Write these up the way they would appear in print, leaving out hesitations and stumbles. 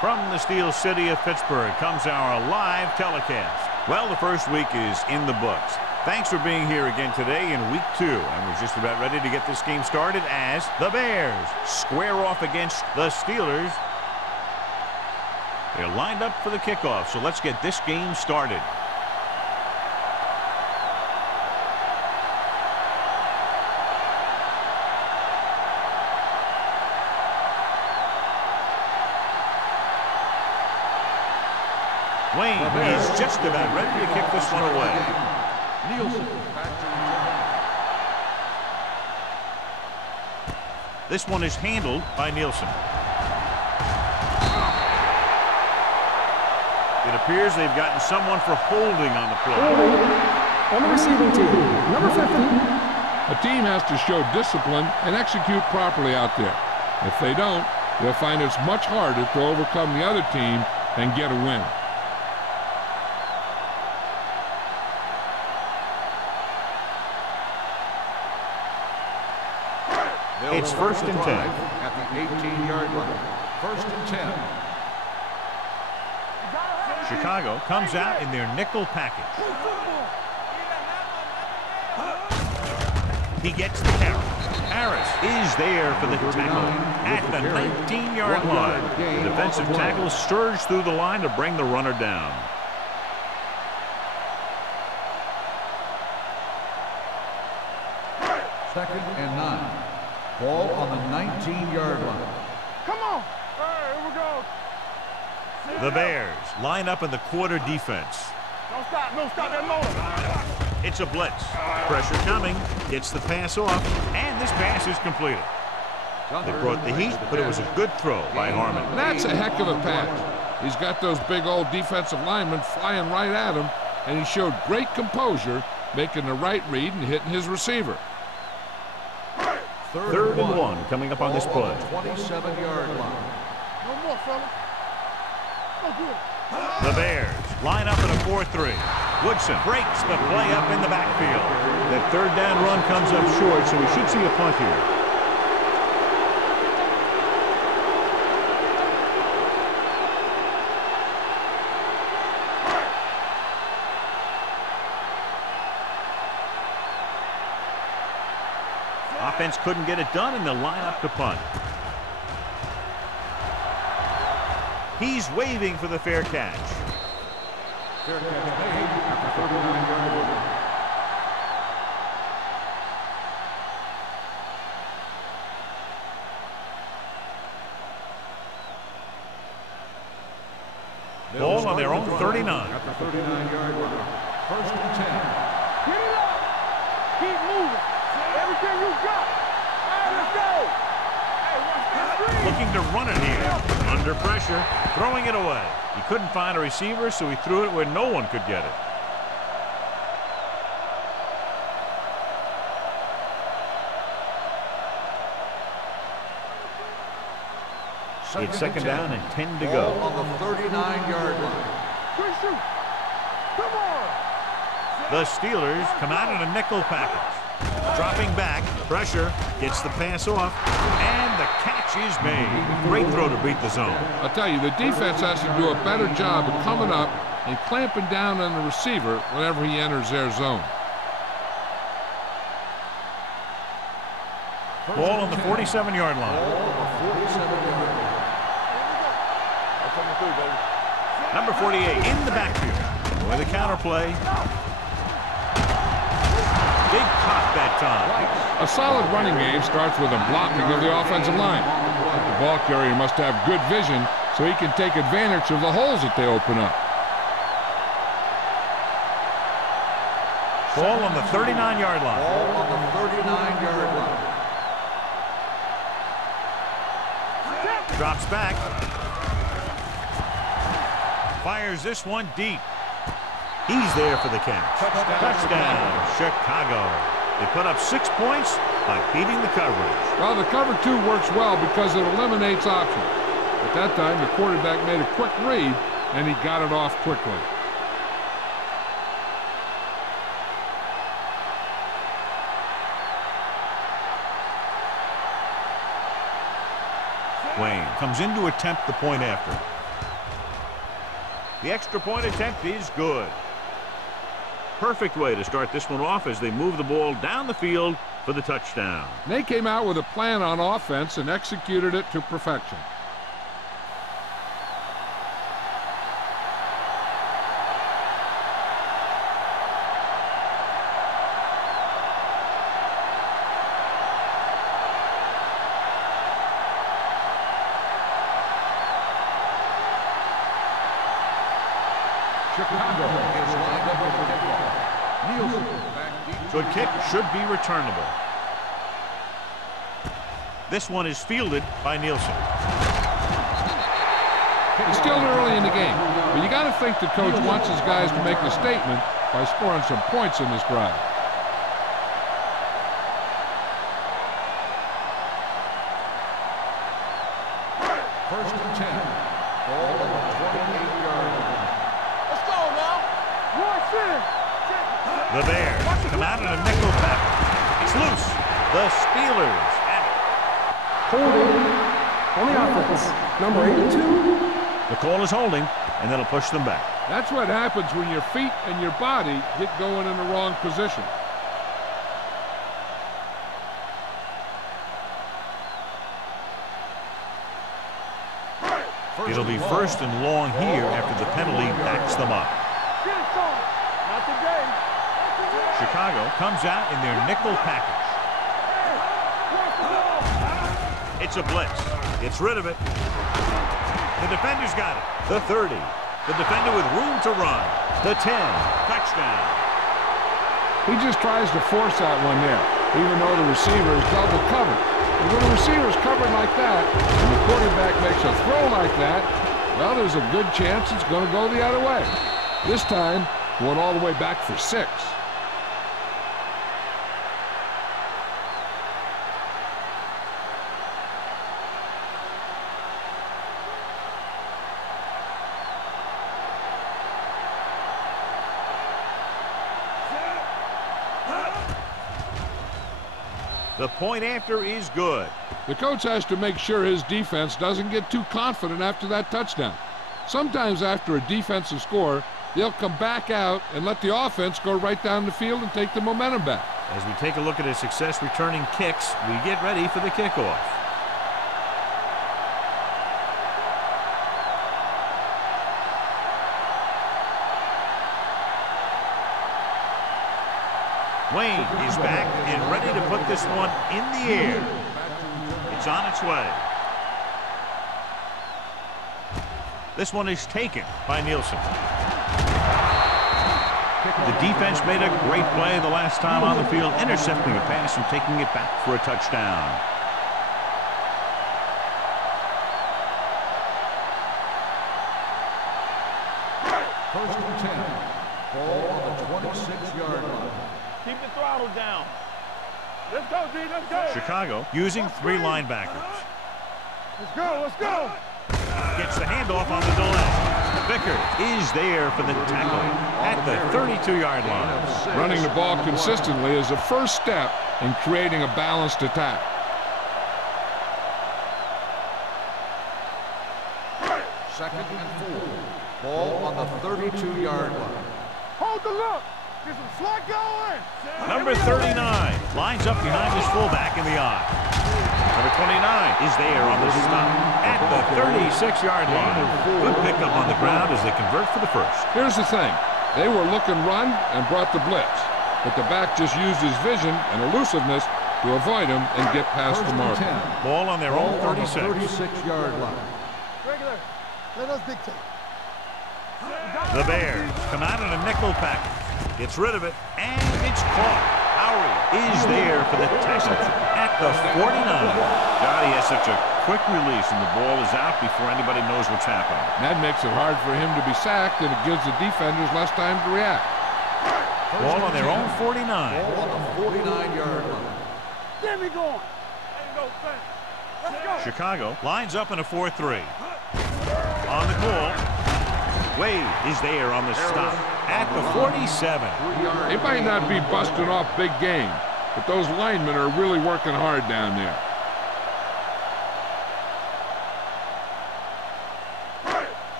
From the Steel City of Pittsburgh comes our live telecast. Well, the first week is in the books. Thanks for being here again today in week 2. And we're just about ready to get this game started as the Bears square off against the Steelers. They're lined up for the kickoff, so let's get this game started. Wayne is just about ready to kick this one away. Nielsen. This one is handled by Nielsen. It appears they've gotten someone for holding on the play. On the receiving team, number 50. A team has to show discipline and execute properly out there. If they don't, they'll find it's much harder to overcome the other team and get a win. It's 1st and 10. At the 18-yard line. 1st and 10. Chicago comes out in their nickel package. He gets the carry. Harris is there for the tackle at the 19-yard line. The defensive tackle surged through the line to bring the runner down. Second and 9. Ball on the 19-yard line. Come on. All right, here we go. The Bears line up in the quarter defense. Don't stop that motor. It's a blitz. Pressure coming. Gets the pass off, and this pass is completed. They brought the heat, but it was a good throw by Harmon. That's a heck of a pass. He's got those big old defensive linemen flying right at him, and he showed great composure, making the right read and hitting his receiver. Third and one coming up on this play. 27-yard line. No more, fellas. Oh, good. The Bears line up in a 4-3. Woodson breaks the play up in the backfield. That third down run comes up short, so we should see a punt here. Offense couldn't get it done, and they'll line up to punt. He's waving for the fair catch. Fair catch made at the 39-yard line. Ball on their own 39. At the 39-yard line. 1st and 10. Get it up. Keep moving. Everything you got. All right, let's go. Hey, Looking to run it here. Under pressure. Throwing it away. He couldn't find a receiver, so he threw it where no one could get it. It's second down and 10 to go. On the 39-yard line. Quick shoot. Come on. The Steelers come out in a nickel package. Dropping back, pressure, gets the pass off, and the catch is made. Great throw to beat the zone. I'll tell you, the defense has to do a better job of coming up and clamping down on the receiver whenever he enters their zone. Ball on the 47-yard line. Number 48 in the backfield. With a counter play. Big pop that time. A solid running game starts with a blocking of the offensive line. The ball carrier must have good vision so he can take advantage of the holes that they open up. Ball on the 39-yard line. Ball on the 39-yard line. Drops back. Fires this one deep. He's there for the catch. Touchdown, Chicago. They put up 6 points by beating the coverage. Well, the cover 2 works well because it eliminates options. At that time, the quarterback made a quick read, and he got it off quickly. Wayne comes in to attempt the point after. The extra point attempt is good. Perfect way to start this one off as they move the ball down the field for the touchdown. They came out with a plan on offense and executed it to perfection. Chicago is lined up with the kickoff. Nielsen back deep. Good kick, should be returnable. This one is fielded by Nielsen. It's still early in the game, but you got to think the coach wants his guys to make a statement by scoring some points in this drive. First and 10. Ball on the 28-yard line. Let's go now. Watch it. The Bears come out in a nickel package. It's loose. The Steelers have it. Holding on the offense. Number 82. The call is holding, and that'll push them back. That's what happens when your feet and your body get going in the wrong position. It'll be first and long here after the penalty backs them up. Get it, son. Not today. Chicago comes out in their nickel package. It's a blitz. Gets rid of it. The defender's got it. The 30. The defender with room to run. The 10. Touchdown. He just tries to force that one there, even though the receiver is double covered. And when the receiver is covered like that, and the quarterback makes a throw like that, well, there's a good chance it's going to go the other way. This time, going all the way back for 6. The point after is good. The coach has to make sure his defense doesn't get too confident after that touchdown. Sometimes after a defensive score, they'll come back out and let the offense go right down the field and take the momentum back. As we take a look at his success returning kicks, we get ready for the kickoff. Wayne is back and ready to put this one in the air. It's on its way. This one is taken by Nielsen. The defense made a great play the last time on the field, intercepting a pass and taking it back for a touchdown. First and 10. Ball on the 26-yard line. Keep the throttle down. Let's go, D. Let's go. Chicago using 3 linebackers. Let's go. Let's go. Gets the handoff on the delay. Vickers is there for the tackle at the 32-yard line. Running the ball consistently is the first step in creating a balanced attack. Second and 4. Ball on the 32-yard line. Hold the look. Get some slack going. Number 39 lines up behind his fullback in the eye. Number 29 is there on the stop at the 36-yard line. Good pickup on the ground as they convert for the first. Here's the thing. They were looking run and brought the blitz, but the back just used his vision and elusiveness to avoid him and get past the mark. Ball on their own 36. 36-yard line. Regular. Let us dictate. The Bears come out in a nickel package. Gets rid of it, and it's caught. Howery is there for the tackle at the 49. God, he has such a quick release, and the ball is out before anybody knows what's happening. That makes it hard for him to be sacked, and it gives the defenders less time to react. Ball on their own 49. Ball on the 49-yard line. Get me going. There you go, son. Let's go. Chicago lines up in a 4-3. On the call, Wade is there on the stop at the 47. They might not be busting off big game, but those linemen are really working hard down there.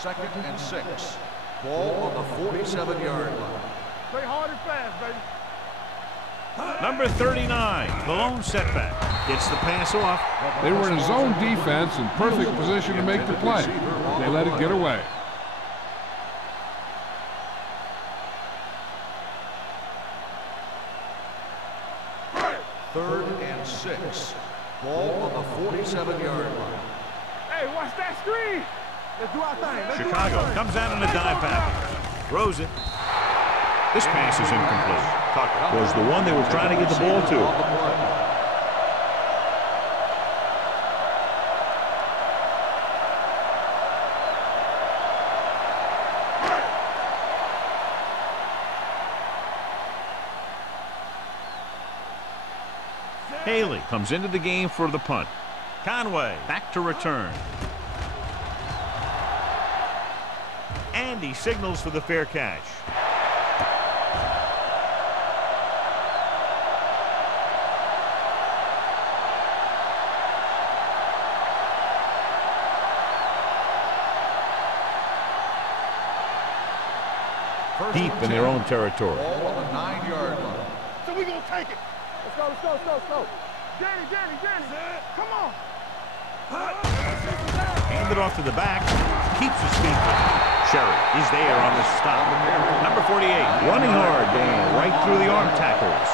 Second and 6. Ball on the 47-yard line. Play hard and fast, baby. Number 39, the lone setback. Gets the pass off. They were in zone defense in perfect position to make the play. They let it get away. Third and 6. Ball on the 47-yard line. Hey, watch that screen. Let's do our thing. Chicago comes out in a dive package. Throws it. This pass is incomplete. Tucker was the one they were trying to get the ball to. Haley comes into the game for the punt. Conway back to return. And he signals for the fair catch. Deep in their own territory. Ball on the 9-yard line. So we gonna take it. Let's go, let's go, let's go, let's go. Danny, come on. Handed off to the back. Keeps his feet. Sherry is there on the stop. Number 48, running hard, Dan, right through the arm tackles.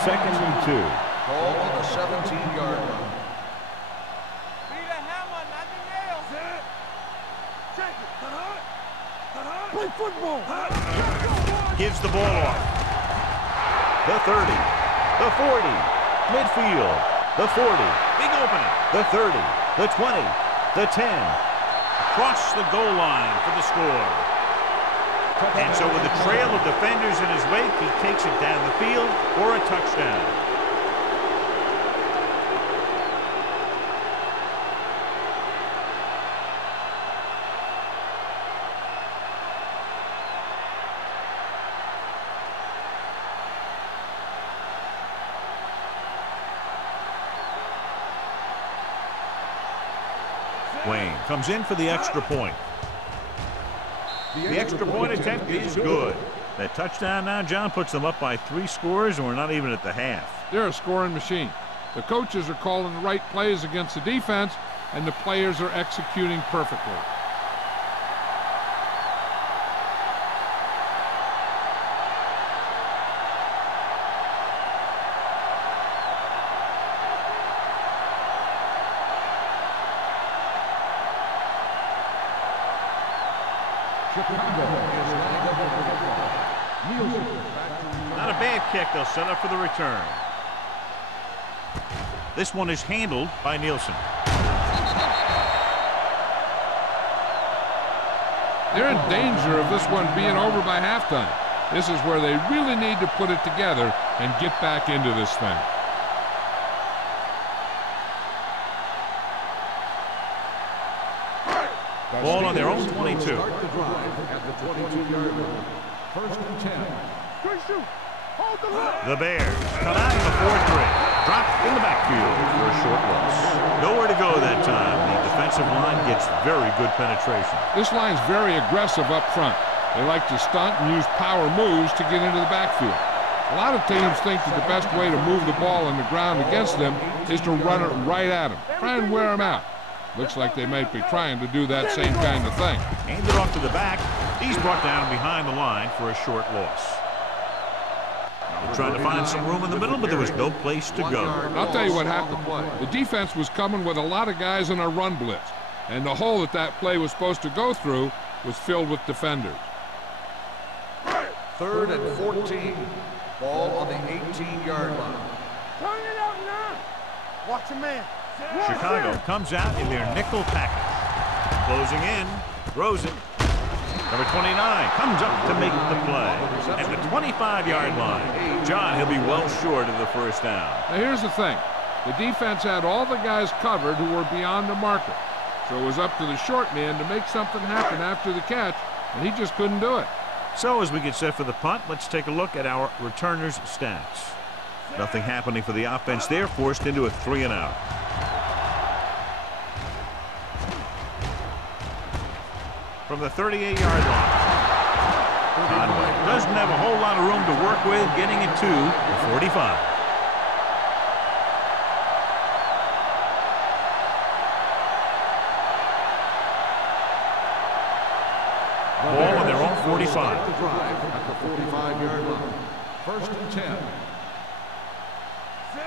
Second and 2. Ball on the 17-yard line. Be the hammer, not the nails. Check it. Play football. Gives the ball off. The 30, the 40, midfield, the 40, big opening, the 30, the 20, the 10, across the goal line for the score. And so with a trail of defenders in his wake, he takes it down the field for a touchdown. Wayne comes in for the extra point. The extra point attempt is good. That touchdown now, John, puts them up by 3 scores, and we're not even at the half. They're a scoring machine. The coaches are calling the right plays against the defense, and the players are executing perfectly. Not a bad kick. They'll set up for the return. This one is handled by Nielsen. They're in danger of this one being over by halftime. This is where they really need to put it together and get back into this thing. Ball on their own 22. Start the drive at the 22-yard line. First and 10. Good shoot. Hold the hook. The Bears come out in the 4-3. Dropped in the backfield for a short loss. Nowhere to go that time. The defensive line gets very good penetration. This line's very aggressive up front. They like to stunt and use power moves to get into the backfield. A lot of teams think that the best way to move the ball on the ground against them is to run it right at them. Try and wear them out. Looks like they might be trying to do that same kind of thing. Handed off to the back. He's brought down behind the line for a short loss. They're trying to find some room in the middle, but there was no place to go. I'll tell you what happened. The defense was coming with a lot of guys in a run blitz, and the hole that play was supposed to go through was filled with defenders. Third and 14. Ball on the 18-yard line. Turn it up now. Watch your man. Chicago comes out in their nickel package. Closing in, throws it. Number 29 comes up to make the play. At the 25-yard line, John, he'll be well short of the first down. Now here's the thing. The defense had all the guys covered who were beyond the marker. So it was up to the short man to make something happen after the catch, and he just couldn't do it. So as we get set for the punt, let's take a look at our returners' stats. Nothing happening for the offense there, forced into a 3-and-out. From the 38-yard line. Conway doesn't have a whole lot of room to work with, getting it to the 45. Ball on their own 45. The drive at the 45-yard line. First and 10.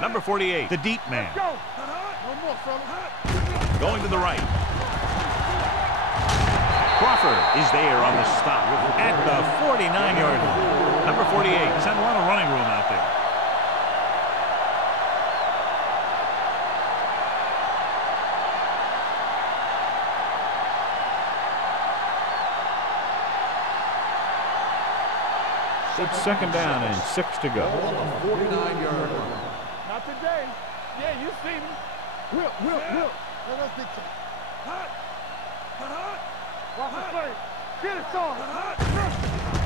Number 48, the deep man. Go. No more, fella. Going to the right. Crawford is there on the stop at the 49-yard line. Number 48 has had a lot of running room out there. It's second down and 6 to go. On the 49-yard line. Not today. Yeah, you see me. Whip. Let's get you. Watch the play. Get it, son.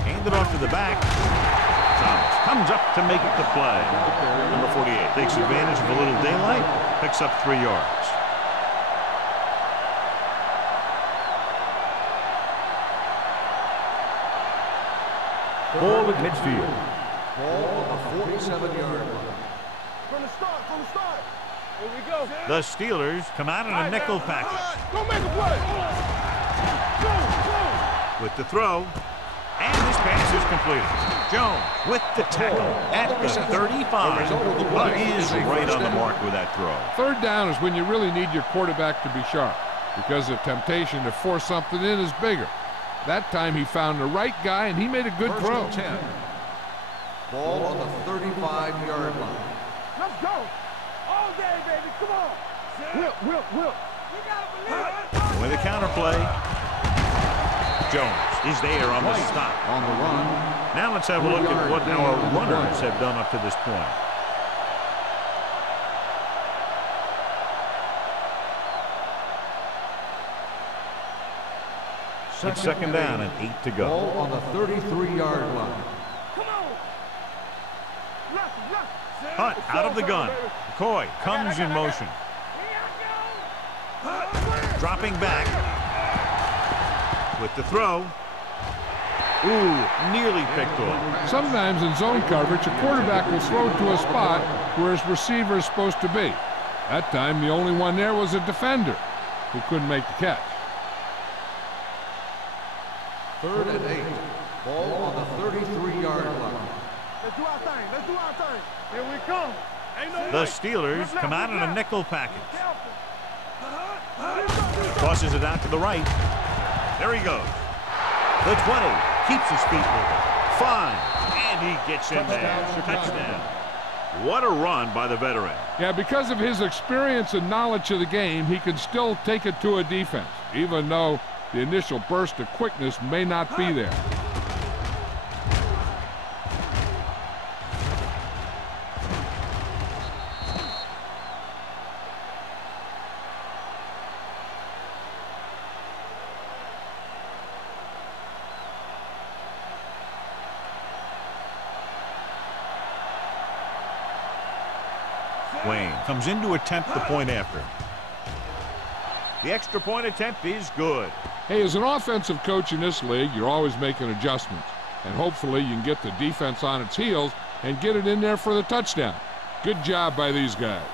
Hand it off to the back. Thomas comes up to make the play. Number 48 takes advantage of a little daylight, picks up 3 yards. Ball at midfield. Ball on the 47-yard line. From the start. Here we go. The Steelers come out in a nickel package. Go make a play. Go. With the throw, and this pass is completed. Jones with the tackle at the 35. But he is right on the mark with that throw. Third down is when you really need your quarterback to be sharp, because the temptation to force something in is bigger. That time he found the right guy, and he made a good throw. First and 10. Ball on the 35-yard line. Let's go. All day, baby. Come on. Whip. You gotta believe it. With a counterplay. Jones is there on the stop. On the run. Now let's have a look at what our runners have done up to this point. It's second down and 8 to go. Ball on the 33-yard line. Come on. Left. Hunt out of the gun. McCoy comes in motion. Dropping back. With the throw. Ooh, nearly picked off. Sometimes in zone coverage, a quarterback will throw to a spot where his receiver is supposed to be. That time, the only one there was a defender who couldn't make the catch. Third and 8. Ball on the 33-yard line. Let's do our thing. Here we come. Ain't no The way. Steelers come out in a nickel package. Careful. Tosses it out to the right. There he goes. The 20 keeps his feet moving. 5, and he gets in there. Touchdown. What a run by the veteran. Yeah, because of his experience and knowledge of the game, he can still take it to a defense, even though the initial burst of quickness may not be there. Wayne comes in to attempt the point after. The extra point attempt is good. Hey, as an offensive coach in this league, you're always making adjustments. And hopefully you can get the defense on its heels and get it in there for the touchdown. Good job by these guys.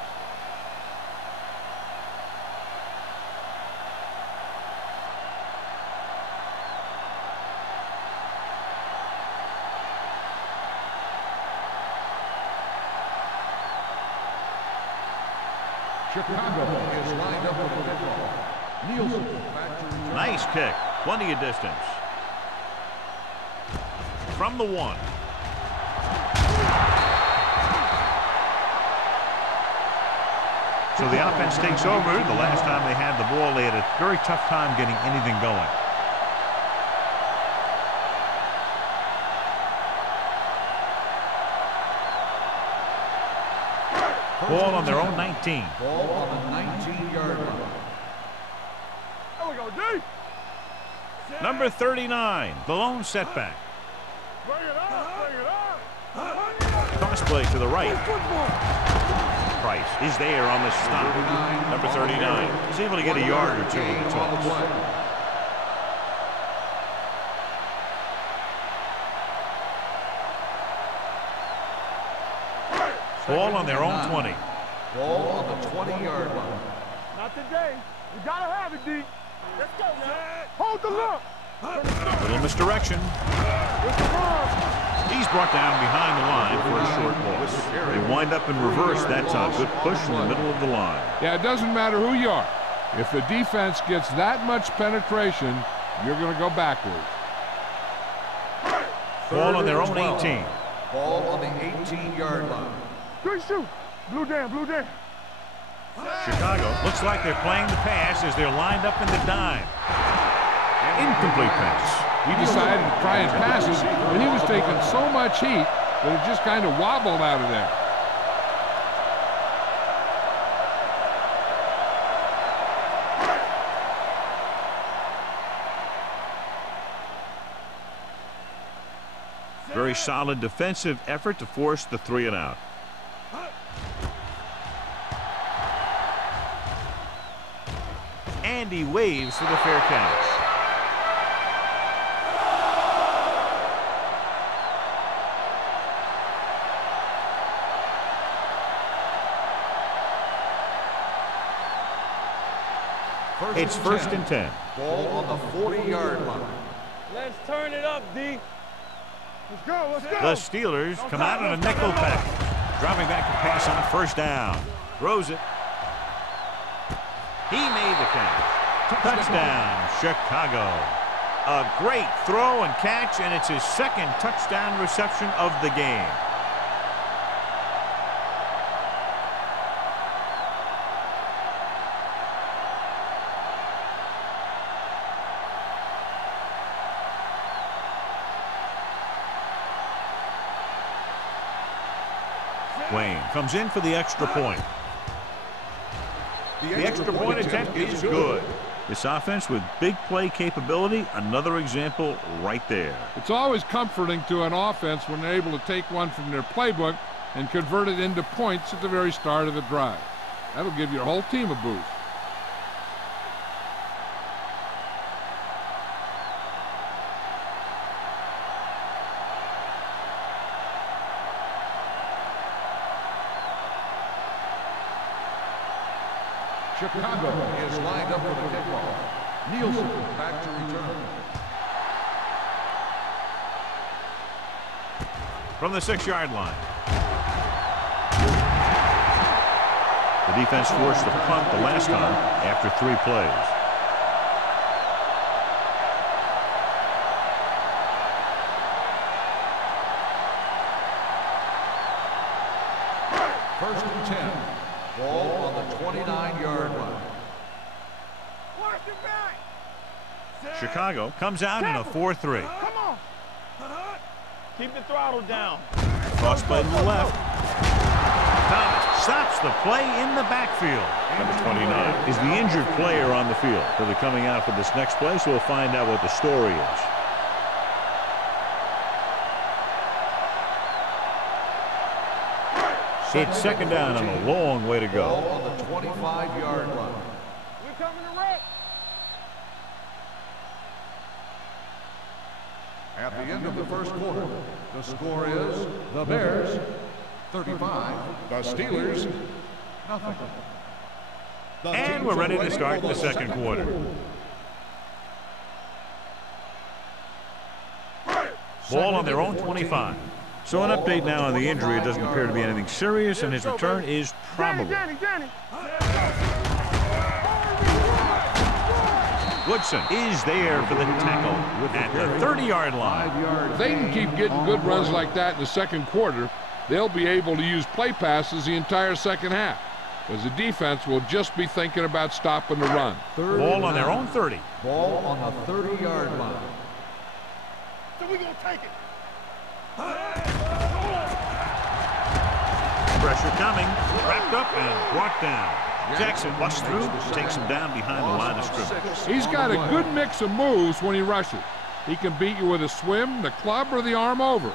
Chicago is lined up with the football. Nielsen back to return. Nice kick. Plenty of distance. From the 1. So the offense takes over. The last time they had the ball, they had a very tough time getting anything going. Ball on their own 19. Ball on the 19-yard line. There we go, D. Number 39, the lone setback. Bring it up. Toss play to the right. Price is there on the stop. Number 39. He's able to get a yard or two with the toss. Ball on their own 20. Ball on the 20-yard line. Not today. You gotta have it, D. Let's go, man. Hold the look. Little misdirection. He's brought down behind the line for a short loss. They wind up in reverse that time. Good push in the middle of the line. Yeah, it doesn't matter who you are. If the defense gets that much penetration, you're going to go backwards. Ball on their own 18. Ball on the 18-yard line. Good shoot. Blue down, blue down. Chicago looks like they're playing the pass as they're lined up in the dime. Incomplete pass. He decided to try and pass it, and he was taking so much heat that it just kind of wobbled out of there. Very solid defensive effort to force the 3 and out. And he waves for the fair catch. It's first and 10. Ball on the 40-yard line. Let's turn it up, D. Let's go, let's go. The Steelers come out in a nickel pack. Dropping back to pass on first down. Throws it. He made the catch. Touchdown, Chicago. A great throw and catch, and it's his second touchdown reception of the game. Wayne comes in for the extra point. The extra point attempt is good. This offense with big play capability, another example right there. It's always comforting to an offense when they're able to take one from their playbook and convert it into points at the very start of the drive. That'll give your whole team a boost. Chicago is lined up for the kickoff. Nielsen back to return. From the 6-yard line. The defense forced the punt the last time after 3 plays. First and 10. Ball on the 29-yard line. Chicago comes out in a 4-3. Come on. Keep the throttle down. Cross play to the left. Thomas stops the play in the backfield. Number 29 is the injured player on the field. So they're coming out for this next play, so we'll find out what the story is. It's second down and a long way to go. Ball on the 25-yard line. We're coming to wreck. At the end of the first quarter, the score is the Bears 35, the Steelers nothing. And we're ready to start the second quarter. Ball on their own 25. So an update now on the injury. It doesn't appear to be anything serious, and his return is probable. Danny. Woodson is there for the tackle at the 30-yard line. If they can keep getting good runs like that in the second quarter, they'll be able to use play passes the entire second half, because the defense will just be thinking about stopping the run. Ball on their own 30. Ball on the 30-yard line. So we're going to take it. Pressure coming, wrapped up and brought down. Jackson busts through, takes him down behind the line of scrimmage. He's got a good mix of moves when he rushes. He can beat you with a swim, the club, or the arm over.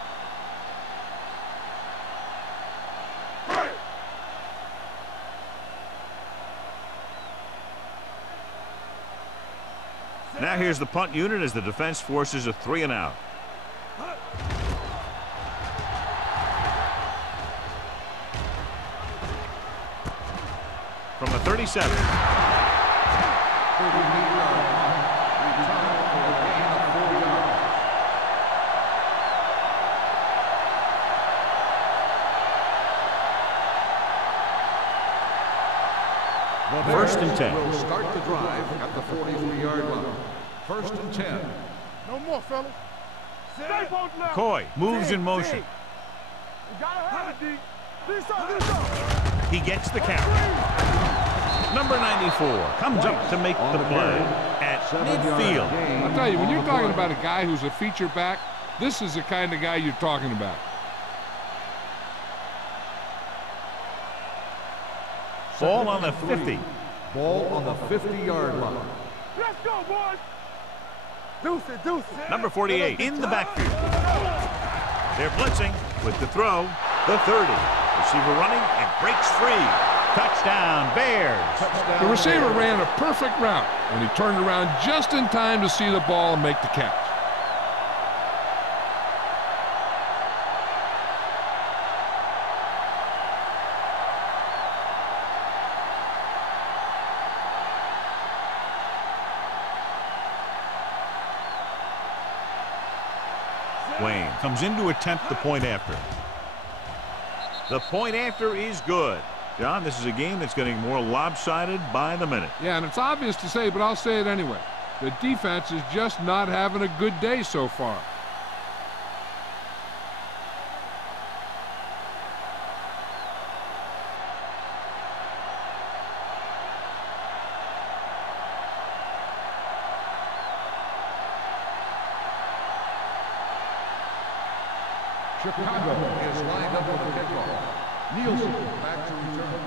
here's the punt unit as the defense forces a 3-and-out. From the 37. First and 10. Will start the drive at the 43-yard line. First and 10. No more, fellas. Stay both now. Coy moves in motion. You gotta have it, D. This. He gets the count. Number 94 comes up to make the play at midfield. I'll tell you, when you're talking about a guy who's a feature back, this is the kind of guy you're talking about. Ball on the 50. Ball on the 50-yard line. Let's go, boys. Deuce it. Number 48 in the backfield. They're blitzing with the throw. The 30. Receiver running and breaks free. Touchdown, Bears. The receiver ran a perfect route, and he turned around just in time to see the ball and make the catch. Wayne comes in to attempt the point after. The point after is good. John, this is a game that's getting more lopsided by the minute. Yeah, and it's obvious to say, but I'll say it anyway. The defense is just not having a good day so far. Chicago is lined up with a kickoff. Nielsen back to return.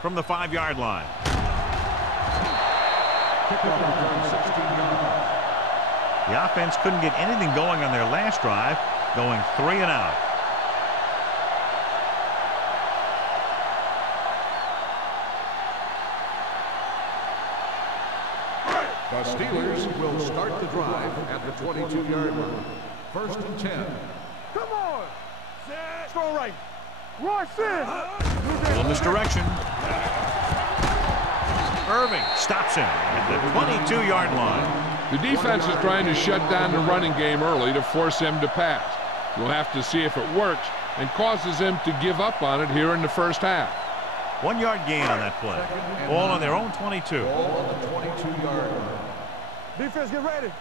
From the 5-yard line. Kickoff return 16 yards. The offense couldn't get anything going on their last drive, going 3-and-out. The Steelers will start the drive at the 22-yard line. First and 10. Come on. Strong right. Rush in. Little misdirection. Irving stops him at the 22-yard line. The defense is trying to shut down the running game early to force him to pass. We'll have to see if it works and causes him to give up on it here in the first half. 1-yard gain on that play. Ball on their own 22. Ball on the 22-yard line. Defense, get ready.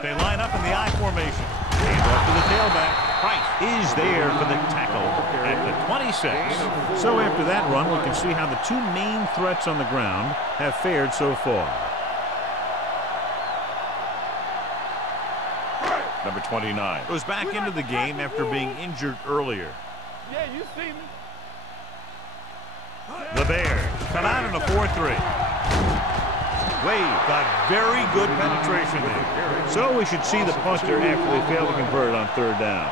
They line up in the I formation. Hand off to the tailback. Price is there for the tackle at the 26. So after that run, we can see how the two main threats on the ground have fared so far. Number 29 goes back into the game after being injured earlier. Yeah, you see me. The Bears come out in a 4-3. Wade got very good penetration there. So we should see the punter after they fail to convert on 3rd down.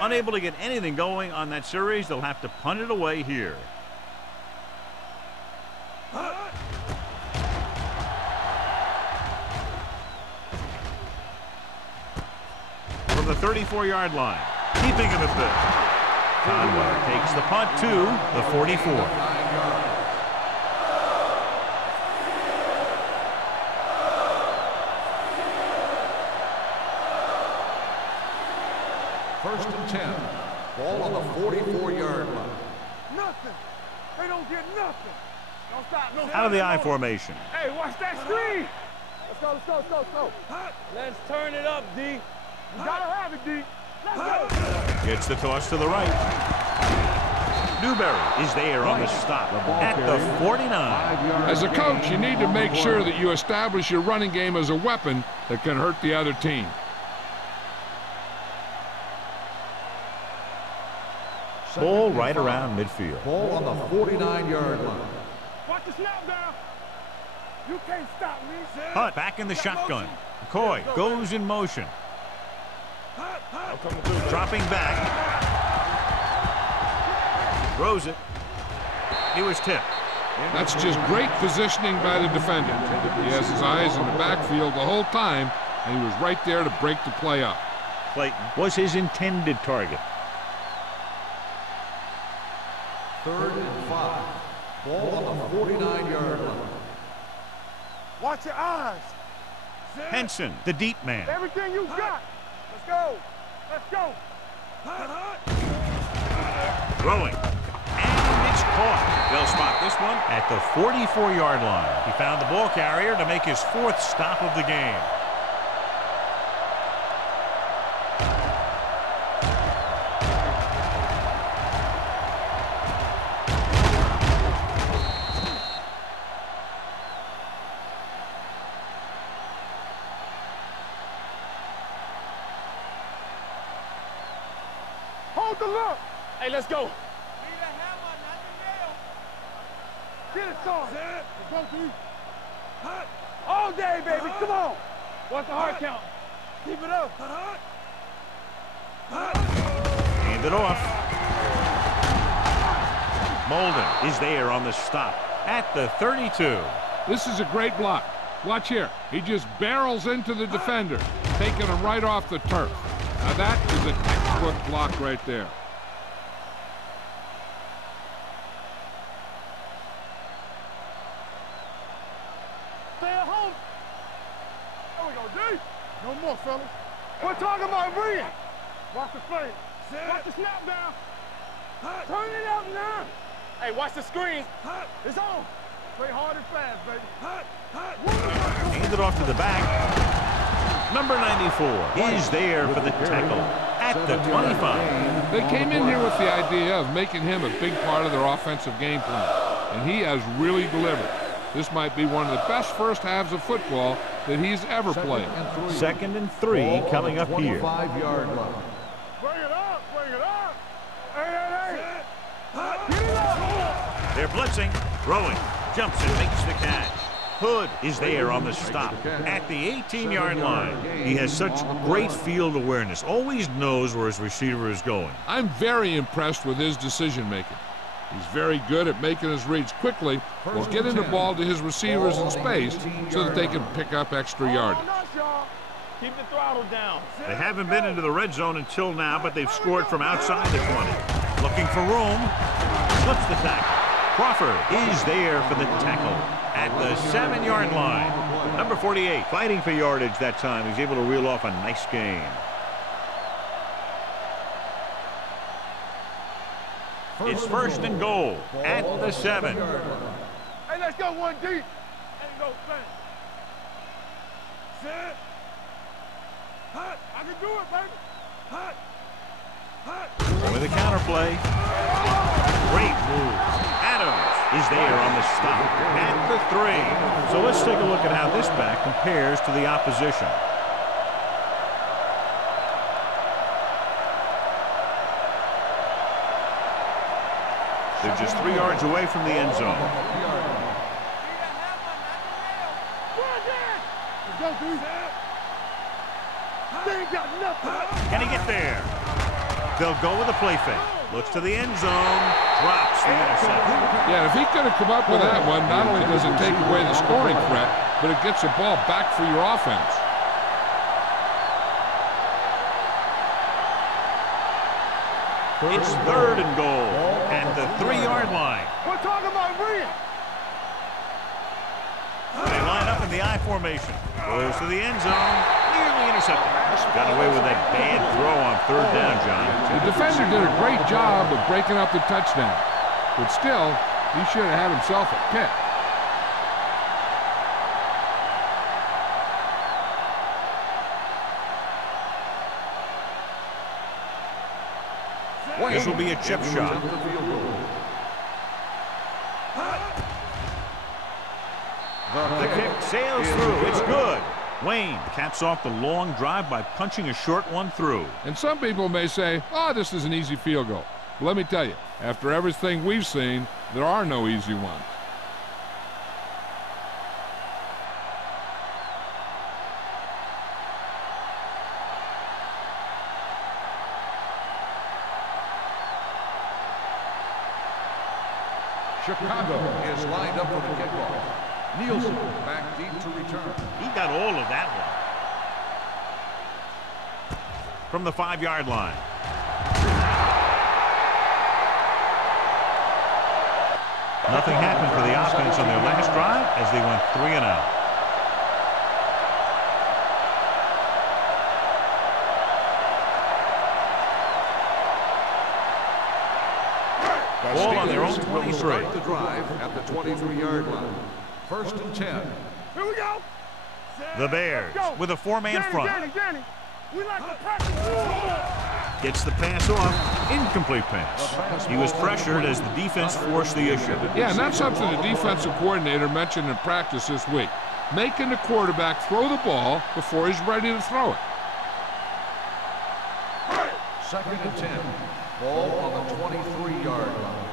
Unable to get anything going on that series, they'll have to punt it away here. From the 34-yard line, keeping him at this. Conway takes the punt to the 44. First and 10. Ball on the 44-yard line. Nothing. They don't get nothing. Don't stop. No Out of the I formation. Hey, watch that screen. Let's go. Let's turn it up, D. You gotta have it, D. Let's go. Gets the toss to the right. Newberry is there on the stop at the 49. As a coach, you need to make sure that you establish your running game as a weapon that can hurt the other team. Ball right around midfield. Ball on the 49-yard line. Watch the snap down. You can't stop me. Hunt back in the shotgun. McCoy goes in motion. Dropping back. Throws it. He was tipped. That's just great positioning by the defender. He has his eyes in the backfield the whole time, and he was right there to break the play up. Clayton was his intended target. 3rd and 5. Ball on the 49-yard line. Watch your eyes. Henson, the deep man. Everything you got. Let's go. Let's go. Throwing. And it's caught. They'll spot this one at the 44-yard line. He found the ball carrier to make his 4th stop of the game. Hold the look. Hey, let's go. Get it, son. Let's go, D. All day, baby. Come on. What's the hard count? Keep it up. Hand it off. Molden is there on the stop at the 32. This is a great block. Watch here. He just barrels into the defender, taking him right off the turf. Now that is a textbook block right there. Stay at home. There we go, D. No more, fellas. We're talking about Rhea. Watch the play. Watch the snap down. Turn it up now. Hey, watch the screen. It's on. Play hard and fast, baby. Hand it off to the back. Number 94 is there for the tackle at the 25. They came in here with the idea of making him a big part of their offensive game plan, and he has really delivered. This might be one of the best first halves of football that he's ever played. 2nd and 3 coming up here. 25-yard line. Bring it up. Bring it up. Hey. Get it up. They're blitzing, throwing, jumps and makes the catch. Hood is there on the stop at the 18-yard line. He has such great field awareness, always knows where his receiver is going. I'm very impressed with his decision-making. He's very good at making his reads quickly or getting the ball to his receivers in space so that they can pick up extra yardage. Keep the throttle down. They haven't been into the red zone until now, but they've scored from outside the 20. Looking for room. Slips the tackle. Crawford is there for the tackle at the 7-yard line. Number 48 fighting for yardage that time. He's able to reel off a nice gain. It's 1st and goal at the 7. Hey, let's go 1 deep. There you go, Frank. Set. Hut. I can do it, baby. Hut. Hut. With a counter play. Great move. Adams is there on the stop at the 3. So let's take a look at how this back compares to the opposition. They're just 3 yards away from the end zone. Can he get there? They'll go with a play fake. Looks to the end zone. Drops the interception. Yeah, if he could have come up with that one, not only does it take away the scoring threat, but it gets the ball back for your offense. It's 3rd and goal at the 3-yard line. We're talking about Rhea. They line up in the I formation. Goes to the end zone. Nearly intercepted. Got away with that bad throw on 3rd down, John. The defender did a great job of breaking up the touchdown. But still, he should have had himself a pick. This will be a chip shot. The kick sails through. It's good. Wayne caps off the long drive by punching a short one through. And some people may say, oh, this is an easy field goal. But let me tell you, after everything we've seen, there are no easy ones. Chicago is lined up for the kickoff. Nielsen back deep to return. He got all of that one. From the 5-yard line. Nothing happened for the offense on their last drive as they went 3 and out. Ball on their own 23. Start the drive at the 23-yard line. 1st and 10. Here we go. The Bears with a 4-man front. Danny. We like to practice. Gets the pass off. Incomplete pass. He was pressured as the defense forced the issue. Yeah, and that's something the defensive coordinator mentioned in practice this week. Making the quarterback throw the ball before he's ready to throw it. 2nd and 10. Ball on the 23-yard line.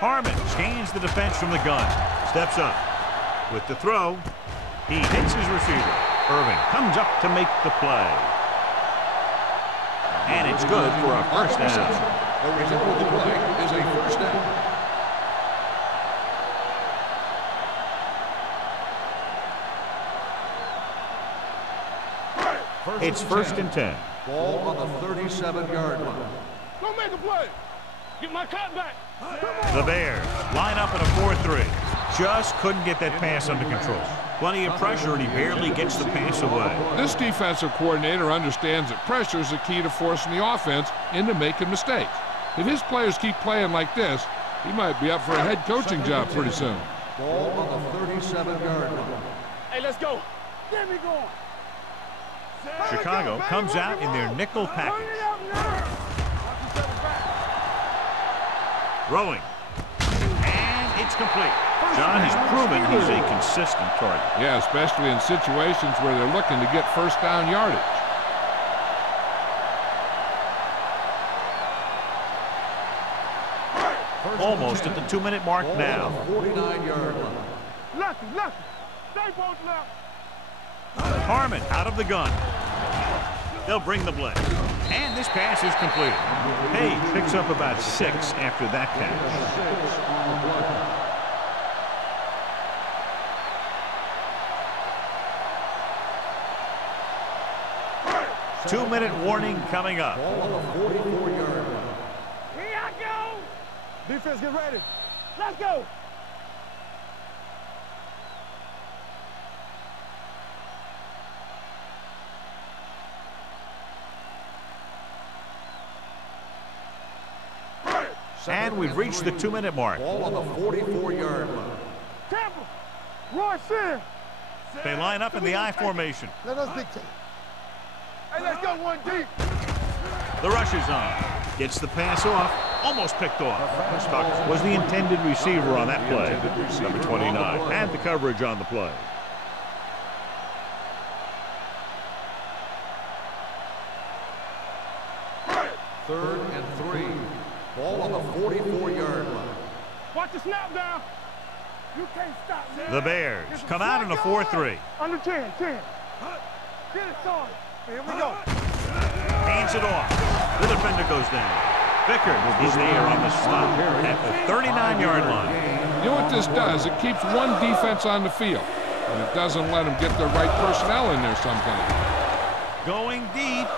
Harmon scans the defense from the gun. Steps up. With the throw, he hits his receiver. Irving comes up to make the play. And it's good for a first down. The result of the play is a first down. It's 1st and 10. Ball on the 37-yard line. Don't make a play. Get my cut back. The Bears line up in a 4-3. Just couldn't get that pass under control. Plenty of pressure, and he barely gets the pass away. This defensive coordinator understands that pressure is the key to forcing the offense into making mistakes. If his players keep playing like this, he might be up for a head coaching job pretty soon. Ball on the 37-yard line. Hey, let's go. Get me going. Chicago comes out in their nickel package. Throwing. And it's complete. John has proven he's a consistent target. Yeah, especially in situations where they're looking to get first down yardage. Almost at the 2-minute mark now. 49-yard line. Lucky. Stay both left. Harmon out of the gun. They'll bring the blitz. And this pass is completed. Hay picks up about 6 after that catch. 2-minute warning coming up. Ball on the 44-yard line. Here I go. Defense, get ready. Let's go. And we've reached the 2-minute mark. Ball on the 44-yard line. Tampa. Roy Sear. They line up in the I formation. Let us dictate. Hey, let's go one deep. The rush is on. Gets the pass off. Almost picked off. Stuck was the intended receiver on that play. Number 29 had the coverage on the play. Third and 3. Ball on the 44-yard line. Watch the snap down. You can't stop me. The Bears come out in a 4-3. Under 10. Get it started. Here we go. Hands it off. The defender goes down. Vickers is there on the stop at the 39-yard line. You know what this does? It keeps one defense on the field, and it doesn't let them get the right personnel in there sometimes. Going deep.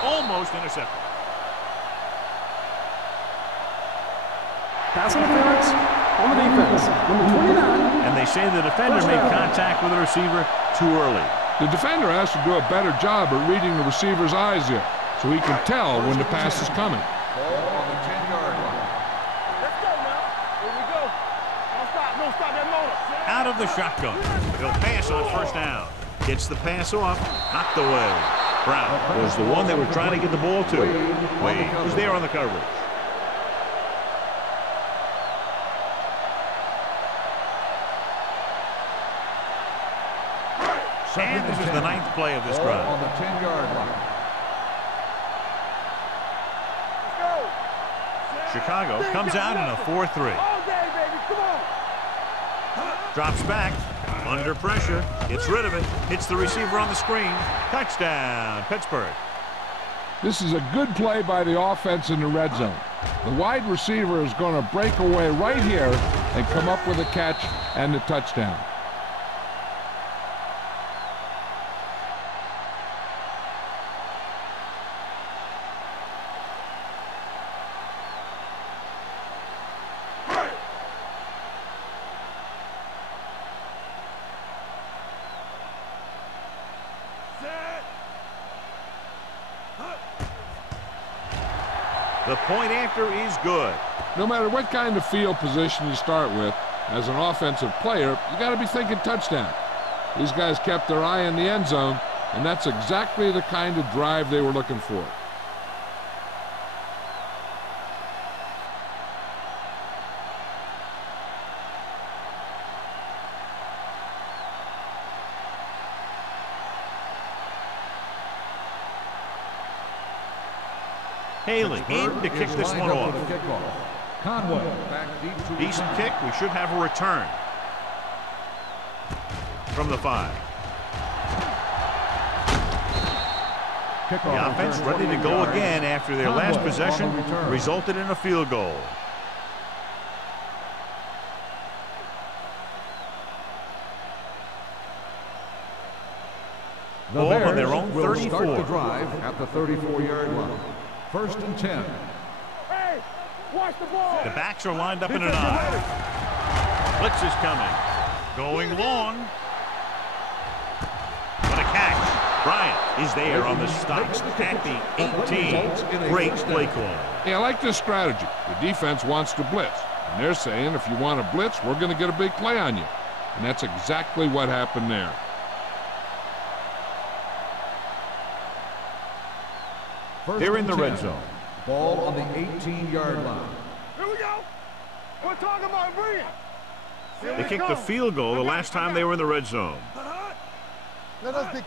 Almost intercepted. Pass interference on the defense. Number 29. And they say the defender made contact with the receiver too early. The defender has to do a better job at reading the receiver's eyes here, so he can tell when the pass is coming. Ball on the 10-yard line. Let's go now. Here we go. Don't stop that motor. Out of the shotgun. He'll pass on first down. Gets the pass off. Knocked away. Brown was the one they were trying to get the ball to. Wade was there on the coverage. And this is the 9th play of this Ball drive. on the 10-yard line. Let's go. Chicago comes out in a 4-3. All day, baby. Come on. Drops back. Under pressure. Gets rid of it. Hits the receiver on the screen. Touchdown, Pittsburgh. This is a good play by the offense in the red zone. The wide receiver is going to break away right here and come up with a catch and the touchdown. The point after is good. No matter what kind of field position you start with, as an offensive player, you got to be thinking touchdown. These guys kept their eye on the end zone, and that's exactly the kind of drive they were looking for. Haley in to kick this one off. Conway back deep to Decent kick. We should have a return from the 5. The offense ready to go again after their last possession resulted in a field goal. Ball on their own 34. Start the drive at the 34-yard line. 1st and 10. Hey, watch the ball. The backs are lined up in an eye. Blitz is coming. Going long. What a catch. Bryant is there on the stop at the 18. Great play call. Yeah, I like this strategy. The defense wants to blitz. And they're saying, if you want to blitz, we're going to get a big play on you. And that's exactly what happened there. They're in the red zone. Ball on the 18-yard line. Here we go. We're talking about Brian. They kicked the field goal the last time they were in the red zone. Let us dig.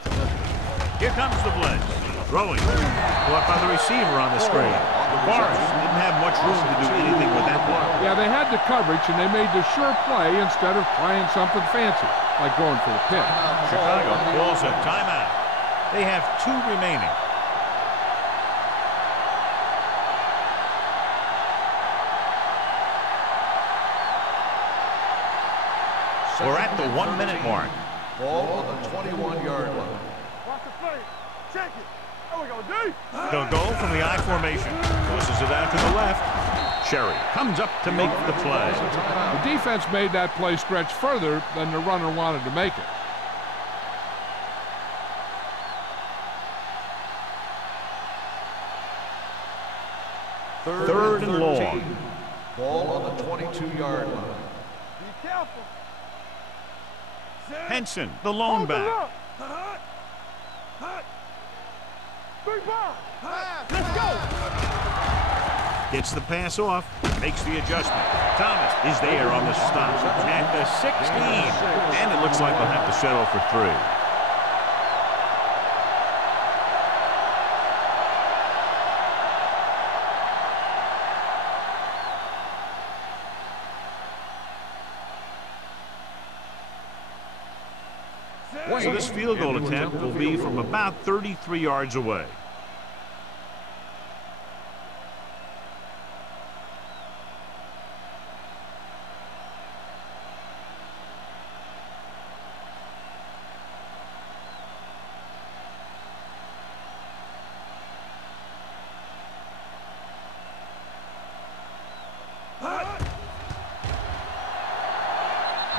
Here comes the blitz. Throwing. Caught by the receiver on the screen. Forrest didn't have much room to do anything with that play. Yeah, they had the coverage, and they made the sure play instead of trying something fancy, like going for the pick. Chicago calls a timeout. They have 2 remaining. We're at the 1-minute mark. Ball on the 21-yard line. Watch the play. Check it. There we go, D. They'll go from the I formation. Pushes it out to the left. Sherry comes up to make the play. The defense made that play stretch further than the runner wanted to make it. Third and long. Ball on the 22-yard line. Be careful. Henson, the lone back. 3 ball. Let's go. Gets the pass off, makes the adjustment. Thomas is there on the stop at the 16. And it looks like they'll have to settle for 3. So this field goal attempt will be from about 33 yards away.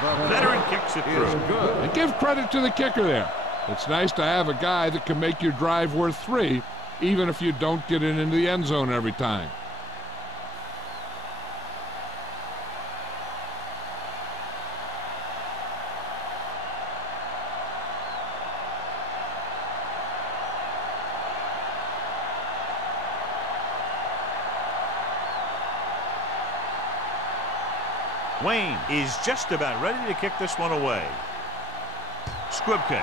The veteran kicks it through. And give credit to the kicker there. It's nice to have a guy that can make your drive worth 3, even if you don't get it into the end zone every time. Wayne is just about ready to kick this one away. Squib kick.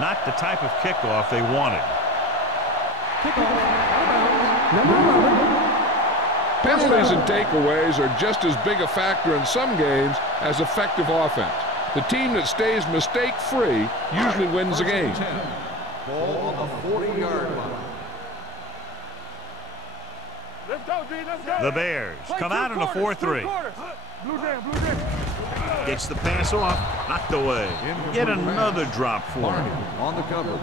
Not the type of kickoff they wanted. Penalties and takeaways are just as big a factor in some games as effective offense. The team that stays mistake-free usually wins the game. 10. Ball on the 40-yard line. Let's go, D. Let's go. The Bears come out in a 4-3. Blue down, blue down. Gets the pass off, knocked away. Yet another drop for him. On the coverage.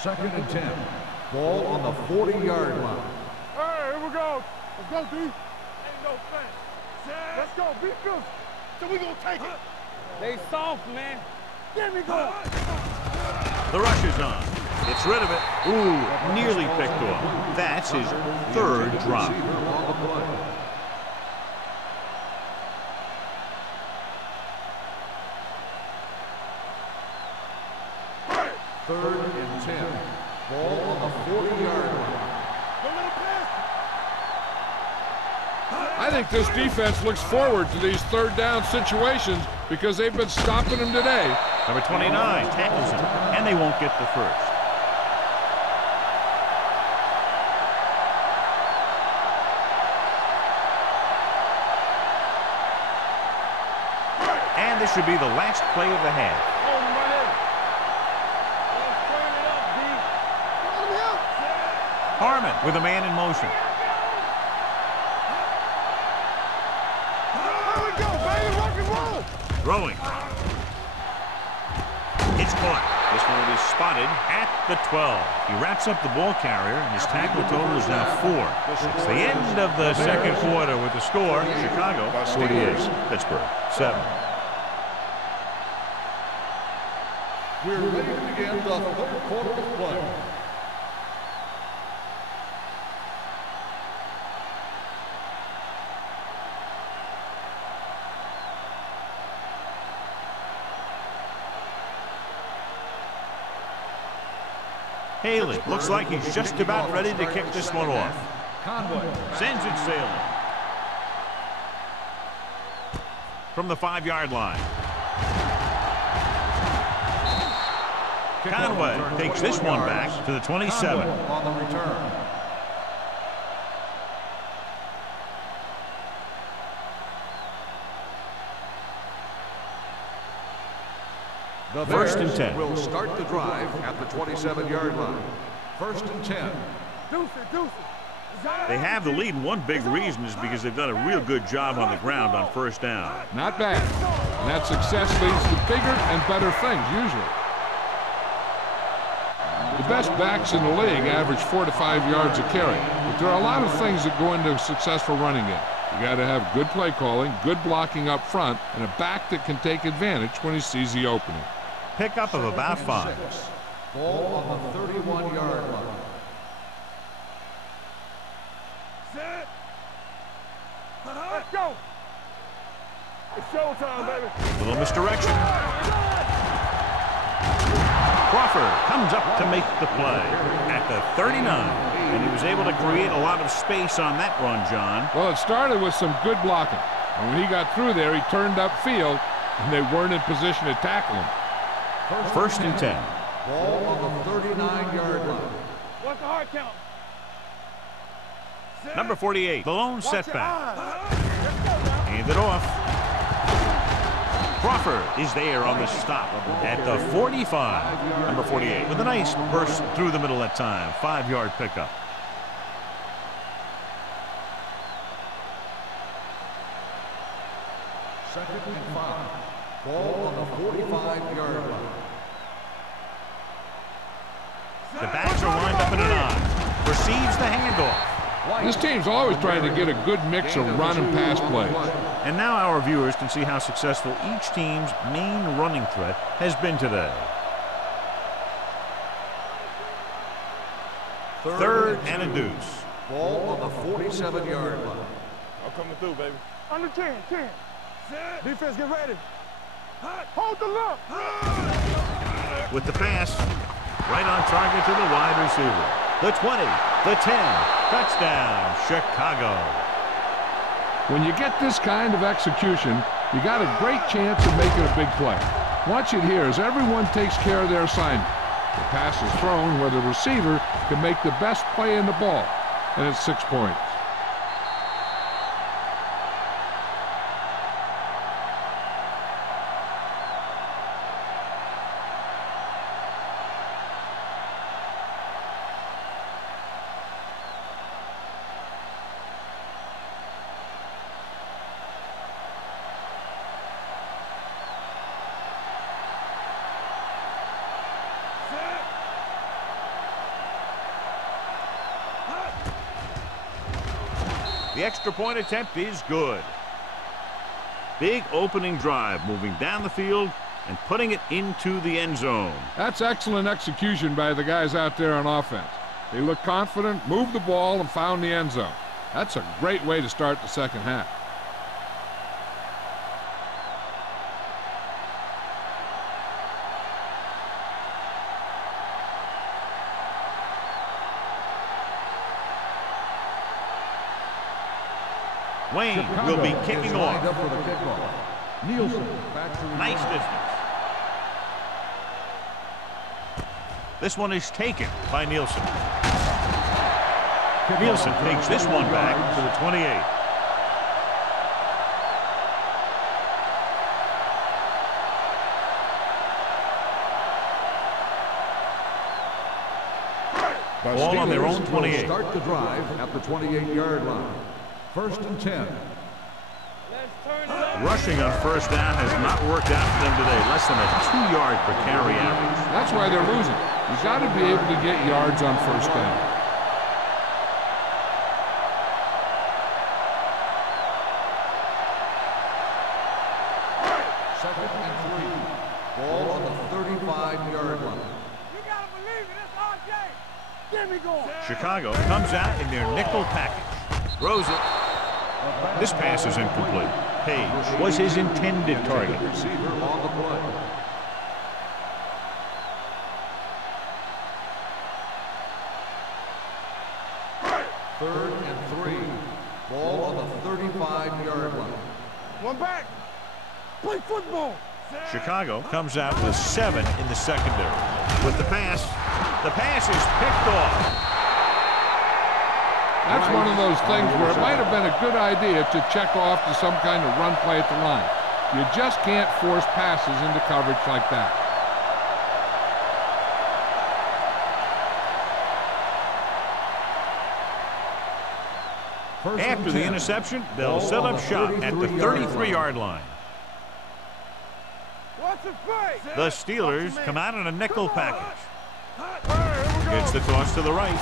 Second and 10. Ball on the 40-yard line. Hey, here we go. Let's go, D. Ain't no thing. Let's go, beat them. So we gonna take it. They soft, man. There we go. The rush is on. Gets rid of it. Ooh, nearly picked off. That's his third drop. On the play. Third and 10. Ball on the 40-yard line. I think this defense looks forward to these third down situations because they've been stopping them today. Number 29 tackles him, and they won't get the first. And this should be the last play of the half. Oh, man. Let's turn it up, D. Come here. Harmon with a man in motion. There we go, baby. Rock and roll. Throwing. It's caught. This one will be spotted at the 12. He wraps up the ball carrier, and his tackle total is now 4. It's the end of the second quarter with the score. Chicago 48, Pittsburgh 7. We're ready to begin the third quarter of play. Haley looks like he's just about ready to kick this one off. Conway Sends it sailing. From the 5-yard line. Conway takes this one back to the 27. on the return. The First and Bears 10. will start the drive at the 27-yard line. First and 10. Deuce it, deuce it. They have the lead, and one big reason is because they've done a real good job on the ground on first down. Not bad. And that success leads to bigger and better things, usually. The best backs in the league average 4 to 5 yards a carry. But there are a lot of things that go into a successful running game. You got to have good play calling, good blocking up front, and a back that can take advantage when he sees the opening. Pickup of about 5. Ball on the 31-yard line. Set. Let's go. It's showtime, baby. Little misdirection. Crawford comes up to make the play at the 39. And he was able to create a lot of space on that run, John. Well, it started with some good blocking. And when he got through there, he turned upfield, and they weren't in position to tackle him. First and 10. Ball on the 39-yard line. What's the hard count? Number 48, the lone setback. Hand it off. Crawford is there on the stop at the 45. Number 48 with a nice burst through the middle that time. 5-yard pickup. Second and 5. Ball on the 45-yard line. The backs are lined up in an I. Receives the handoff. This team's always trying to get a good mix of run and pass plays. And now our viewers can see how successful each team's main running threat has been today. Third and a deuce. Ball on the 47-yard line. I'm coming through, baby. Under 10, 10. Defense, get ready. Hold the look. With the pass, right on target to the wide receiver. The 20, the 10, touchdown, Chicago. When you get this kind of execution, you got a great chance of making a big play. Watch it here as everyone takes care of their assignment. The pass is thrown where the receiver can make the best play in the ball, and it's 6 points. The extra point attempt is good. Big opening drive, moving down the field and putting it into the end zone. That's excellent execution by the guys out there on offense. They looked confident, moved the ball, and found the end zone. That's a great way to start the second half. Wayne Chicago will be kicking off. Up for the kickoff. Nielsen back to the Nice distance. This one is taken by Nielsen. Nielsen takes this one back to the 28. Ball on their own 28. Start the drive at the 28-yard line. 1st and 10. Rushing on first down has not worked out for them today. Less than a 2-yard per carry average. That's why they're losing. You got to be able to get yards on first down. Second and 3. Ball on the 35-yard line. You gotta believe it. It's RJ. Get me going. Chicago comes out in their nickel package. Throws it. This pass is incomplete. Page was his intended target. Receiver on the play. Third and 3. Ball on the 35-yard line. One back. Play football. Chicago comes out with 7 in the secondary. With the pass is picked off. That's one of those things where it might have been a good idea to check off to some kind of run play at the line. You just can't force passes into coverage like that. After the interception, they'll set up shop at the 33-yard line. The Steelers come out in a nickel package. Gets the toss to the right.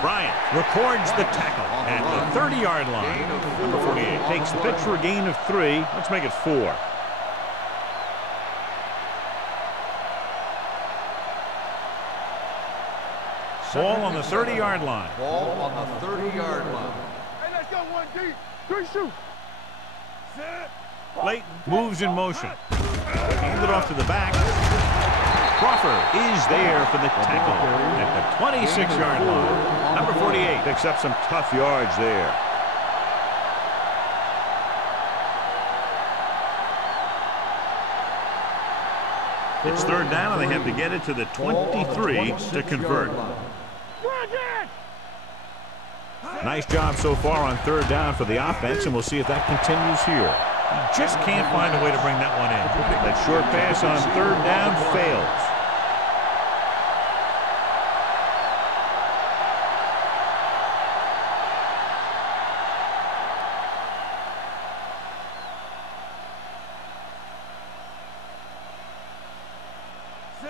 Bryant records the tackle at the 30-yard line. Number 48 takes the pitch for a gain of 3. Let's make it 4. Ball on the 30-yard line. Ball on the 30-yard line. Hey, let's go 1D. 3 shoot. Layton moves in motion. Hand it off to the back. Crawford is there for the tackle at the 26-yard line. Number 48 picks up some tough yards there. It's third down, and they have to get it to the 23 to convert. Nice job so far on third down for the offense, and we'll see if that continues here. You just can't find a way to bring that one in. That short pass on third down fails.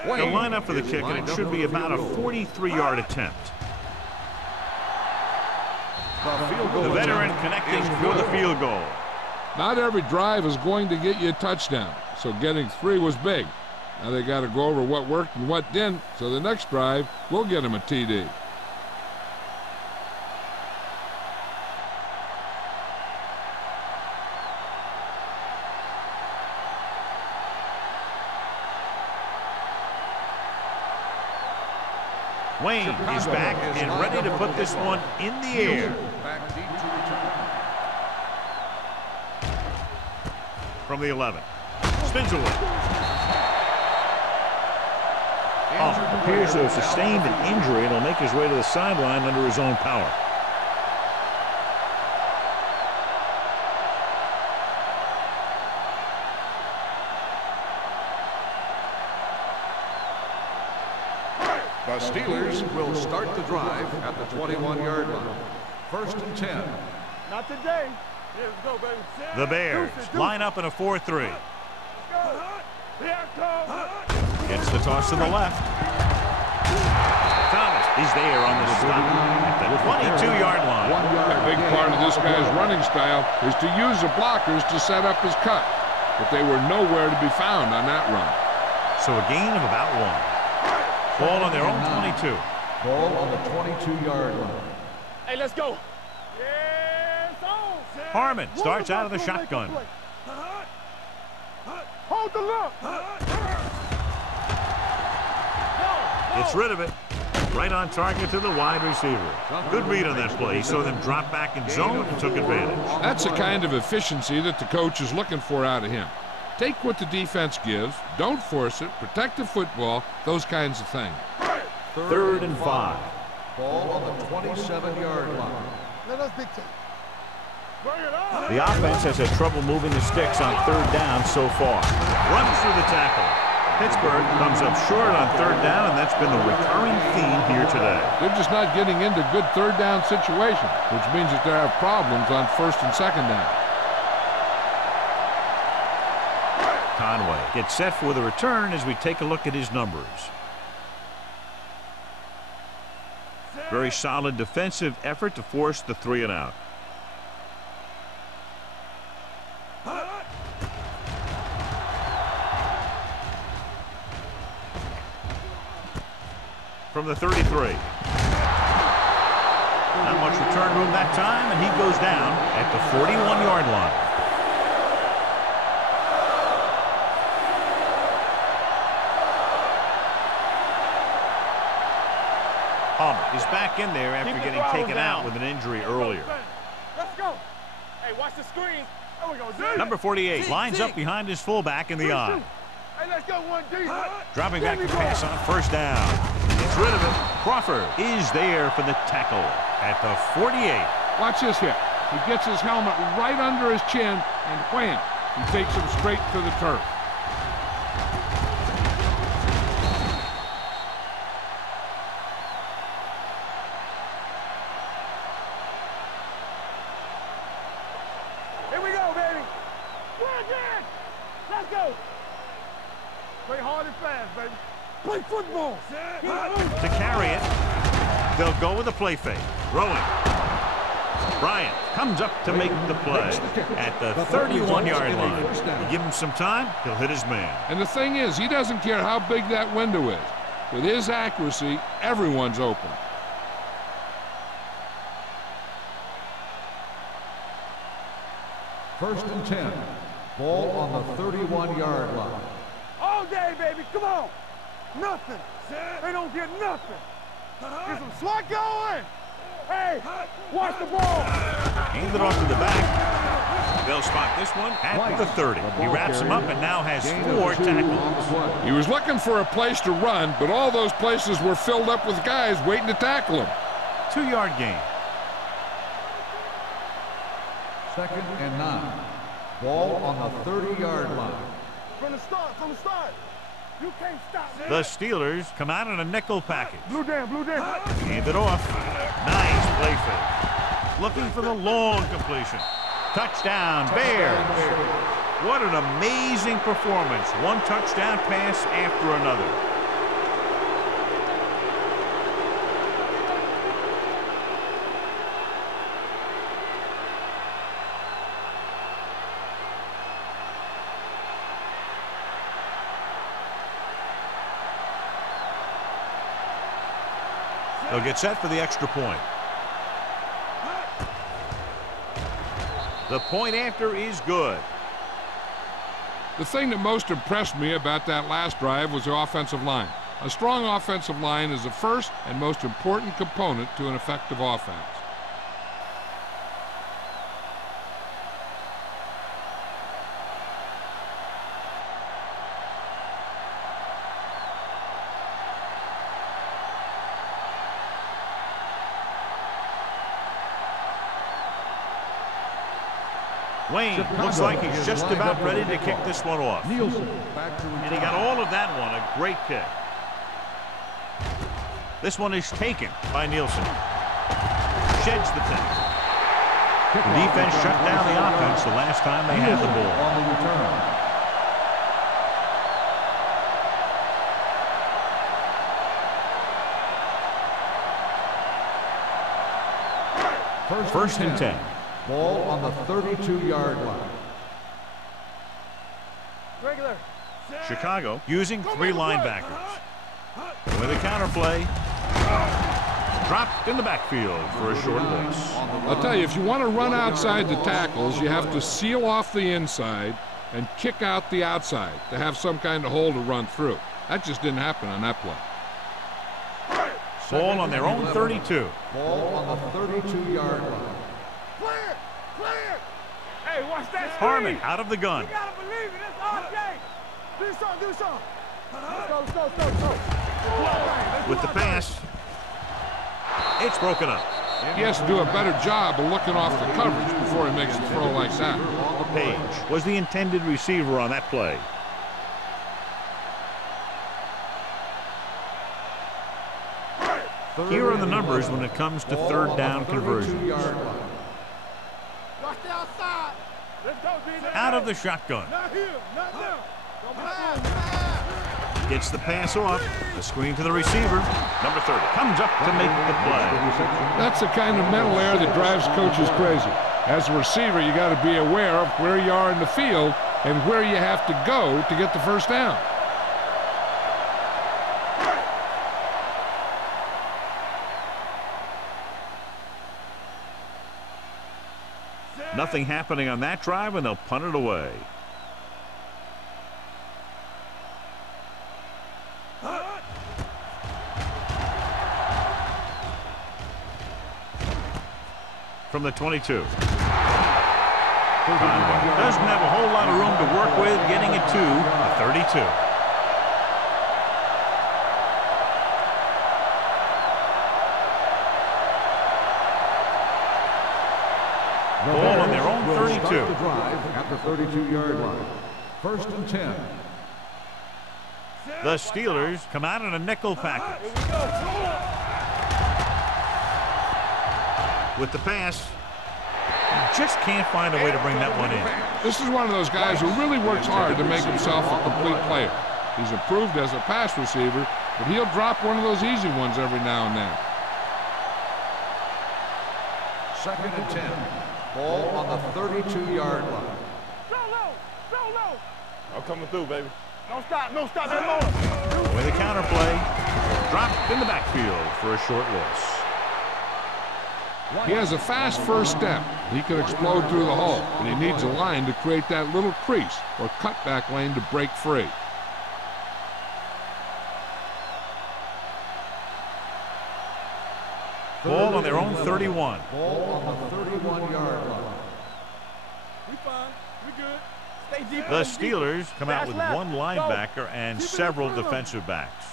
The lineup for the kick, and it should be about a 43-yard attempt. The veteran connecting for the field goal. Not every drive is going to get you a touchdown, so getting 3 was big. Now they got to go over what worked and what didn't, so the next drive will get them a TD. Wayne is back and ready to put this one in the air. Back deep to return. From the 11. Spins away. Appears to have sustained an injury and will make his way to the sideline under his own power. The Steelers will start the drive at the 21-yard line. 1st and 10. Not today. Here we go, baby. The Bears line up in a 4-3. Gets the toss to the left. Thomas is there on the stop at the 22-yard line. A big part of this guy's running style is to use the blockers to set up his cut, but they were nowhere to be found on that run. So a gain of about 1. Ball on their own 22. Ball on the 22-yard line. Hey, let's go. Yes, on. Harmon starts out of the shotgun. Hold the look. Gets rid of it. Right on target to the wide receiver. Good read on that play. He saw them drop back in zone and took advantage. That's the kind of efficiency that the coach is looking for out of him. Take what the defense gives, don't force it, protect the football, those kinds of things. 3rd and 5. Ball on the 27-yard line. Let us dictate. Bring it on. The offense has had trouble moving the sticks on 3rd down so far. Runs through the tackle. Pittsburgh comes up short on 3rd down, and that's been the recurring theme here today. They're just not getting into good 3rd down situations, which means that they have problems on 1st and 2nd down. Conway gets set for the return as we take a look at his numbers. Very solid defensive effort to force the 3 and out. From the 33. Not much return room that time, and he goes down at the 41-yard line. Is back in there after getting taken out with an injury earlier. Let's go. Hey, watch the screen. There we go, D. Number 48 lines up behind his fullback in the eye. Hey, let's go, 1D. Dropping back to pass on 1st down. Gets rid of it. Crawford is there for the tackle at the 48. Watch this hit. He gets his helmet right under his chin, and wham, he takes him straight to the turf. Play football. To carry it, they'll go with a play fake. Rolling. Bryant comes up to make the play at the 31-yard line. You give him some time, he'll hit his man. And the thing is, he doesn't care how big that window is. With his accuracy, everyone's open. First and 10. Ball on the 31-yard line. All day, baby. Come on. Nothing. They don't get nothing. Get some swat going. Hey, watch the ball. Hand it off to the back. They'll spot this one at the 30. He wraps him up and now has 4 tackles. He was looking for a place to run, but all those places were filled up with guys waiting to tackle him. 2-yard gain. 2nd and 9. Ball on the 30-yard line. From the start. You can't stop me. The Steelers come out in a nickel package. Blue down. Hand it off. Nice play fake. Looking for the long completion. Touchdown, Bears. What an amazing performance. One touchdown pass after another. They'll get set for the extra point. The point after is good. The thing that most impressed me about that last drive was the offensive line. A strong offensive line is the first and most important component to an effective offense. Wayne looks like he's just about ready to kick this one off. Nielsen back to And he got all of that one. A great kick. This one is taken by Nielsen. Sheds the tackle. The defense shut down the offense the last time they had the ball. on the return. First and 10. Ball on the 32-yard line. Regular. Chicago using 3 linebackers. With a counterplay. Dropped in the backfield for a short loss. I'll tell you, if you want to run outside the tackles, you have to seal off the inside and kick out the outside to have some kind of hole to run through. That just didn't happen on that play. Ball on their own 32. Ball on the 32-yard line. Clear! Clear! Hey, watch that speed. Harmon out of the gun. You gotta believe it. That's RJ. Do something. Do something. Let's go. With the pass. It's broken up. He has to do a better job of looking off the coverage before he makes a throw like that. Page was the intended receiver on that play. Here are the numbers when it comes to third down conversions. Watch the outside. Let's go, D-Line. Out of the shotgun. Not here. Not now. Gets the pass off. The screen to the receiver. Number 30 comes up to make the play. That's the kind of mental error that drives coaches crazy. As a receiver, you got to be aware of where you are in the field and where you have to go to get the first down. Nothing happening on that drive, and they'll punt it away. From the 22. Conway doesn't have a whole lot of room to work with, getting it to the 32. Ball on their own 32. The drive at the 32-yard line. First and 10. The Steelers come out in a nickel package. With the pass, just can't find a way to bring that one in. This is one of those guys who really works hard to make himself a complete player. He's improved as a pass receiver, but he'll drop one of those easy ones every now and then. Second and 10. Ball on the 32-yard line. Go low. Go low. I'm coming through, baby. Don't stop. Don't stop that motor. With a counterplay, dropped in the backfield for a short loss. He has a fast first step. He can explode through the hole, but he needs a line to create that little crease or cutback lane to break free. Ball on their own 31. Ball on the 31-yard line. We fine. We good. Stay deep. The Steelers come out with one linebacker and several defensive backs.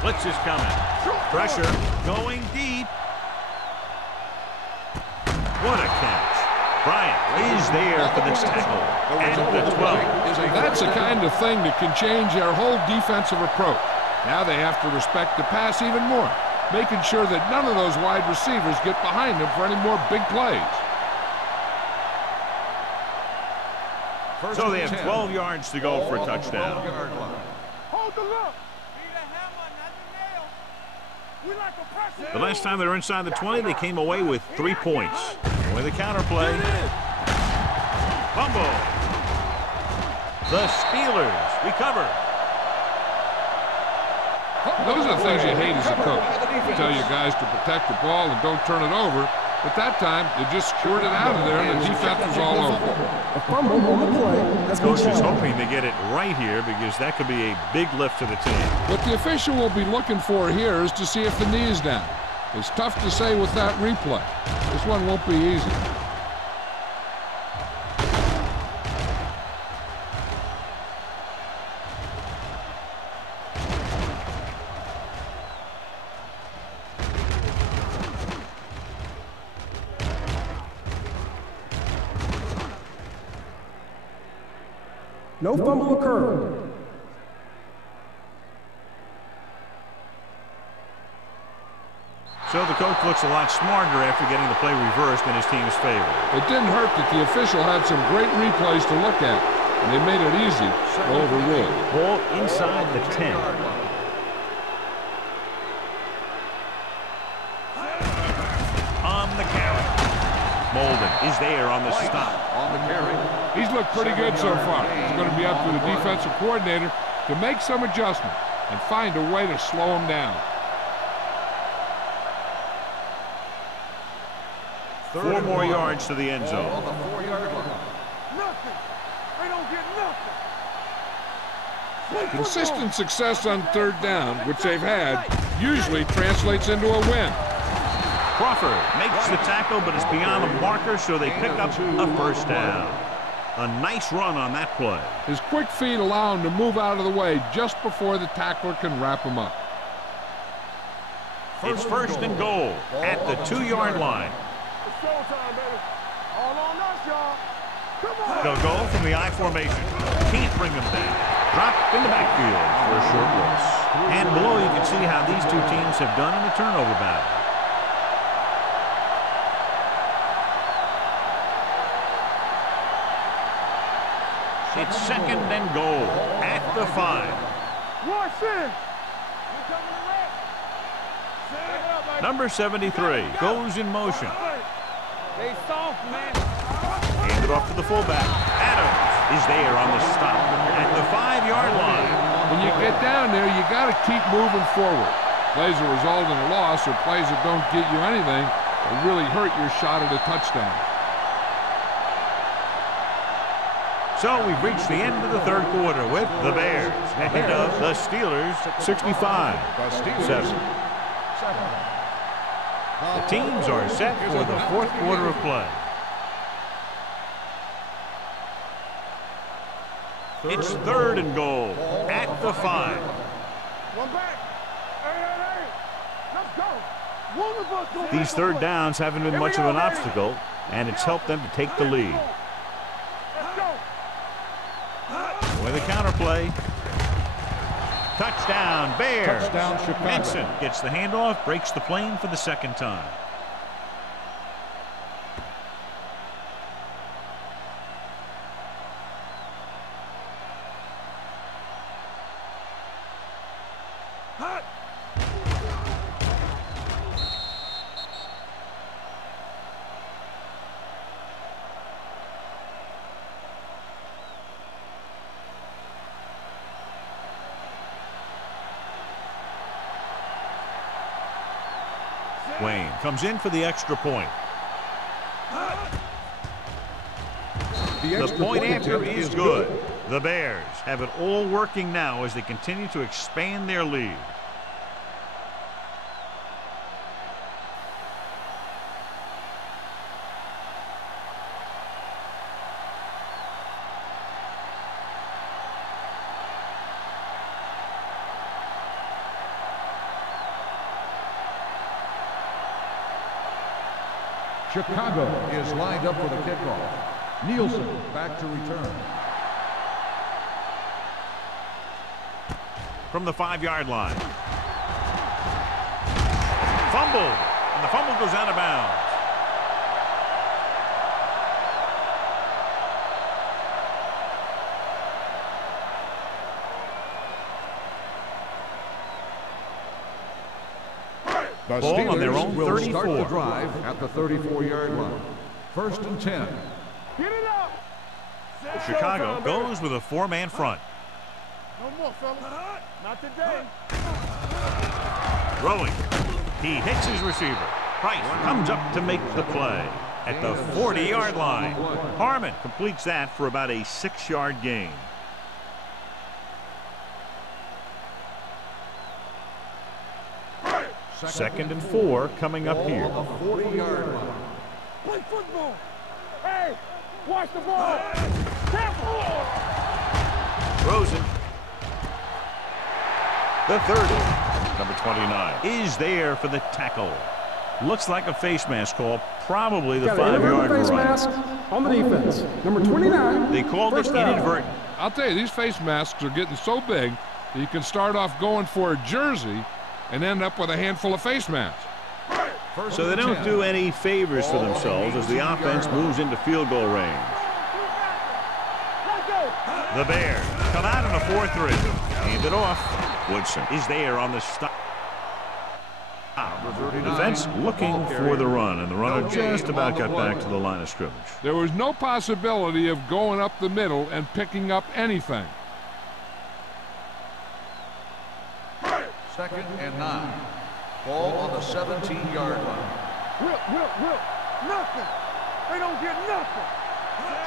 Blitz is coming. Pressure going deep. What a catch. Bryant is there for this tackle at the 12. That's the kind of thing that can change their whole defensive approach. Now they have to respect the pass even more, making sure that none of those wide receivers get behind them for any more big plays. So they have 12 yards to go for a touchdown. Hold the look. Be the hammer, not the nail. We like a pressure. The last time they were inside the 20, they came away with 3 points. With a counterplay. Fumble. The Steelers recover. Those are the things you hate as a coach. You tell your guys to protect the ball and don't turn it over. But that time, they just squirted it out of there, and the defense was all over. A fumble on the play. That's Coach is hoping to get it right here because that could be a big lift to the team. What the official will be looking for here is to see if the knee is down. It's tough to say with that replay. This one won't be easy. No fumble occurred. So the coach looks a lot smarter after getting the play reversed in his team's favor. It didn't hurt that the official had some great replays to look at, and they made it easy to overrule it. Ball inside the 10. On the carry. Molden is there on the stop. On the carry. He's looked pretty good so far. It's going to be up to the defensive coordinator to make some adjustment and find a way to slow him down. 4 more yards to the end zone. On the 4-yard line. Nothing. They don't get nothing. Consistent success on third down, which they've had, usually translates into a win. Crawford makes the tackle, but it's beyond the marker, so they pick up a first down. A nice run on that play. His quick feet allow him to move out of the way just before the tackler can wrap him up. It's first and goal at the 2-yard line. It's showtime, baby. All on us, y'all. Come on. They'll go from the I formation. Can't bring them down. Dropped in the backfield for a short loss. And below you can see how these two teams have done in the turnover battle. It's second and goal at the 5. Watch this. Number 73 goes in motion. They soft, man. Hand it off to the fullback. Adams is there on the stop at the 5-yard line. When you get down there, you got to keep moving forward. Plays that result in a loss or plays that don't get you anything will really hurt your shot at a touchdown. So we've reached the end of the third quarter with the Bears ahead of the Steelers 65-7. The teams are set for the fourth quarter of play. It's third and goal at the 5. One back. Hey. Let's go. One of us go. These third downs haven't been much of an obstacle, and it's helped them to take the lead. Let's go. With a counter play. Touchdown, Bears. Touchdown, Chicago. Benson gets the handoff, breaks the plane for the second time. Wayne comes in for the extra point. The point after is good. The Bears have it all working now as they continue to expand their lead. Chicago is lined up for the kickoff. Nielsen back to return. From the 5-yard line. Fumble. And the fumble goes out of bounds. The Ball on their own Steelers will 34. start the drive at the 34-yard line. First and 10. Get it up. Chicago goes with a 4-man front. No more, fellas. Not today. Throwing. He hits his receiver. Price comes up to make the play at the 40-yard line. Harmon completes that for about a 6-yard gain. Second and 4 coming up here. A 40-yard line. Play football. Hey, watch the ball. Careful. Rosen. The 30, number 29, is there for the tackle. Looks like a face mask call, probably the Got an 5-yard face run. mask on the defense. Number 29. They called it first down. inadvertent. I'll tell you, these face masks are getting so big that you can start off going for a jersey and end up with a handful of face masks. So they don't do any favors for themselves as the offense moves into field goal range. The Bears come out in a 4-3. Hand it off. Woodson is there on the stop. Defense looking for the run, and the runner just about got back to the line of scrimmage. There was no possibility of going up the middle and picking up anything. 2nd and 9. Ball on the 17-yard line. Whip. Nothing. They don't get nothing.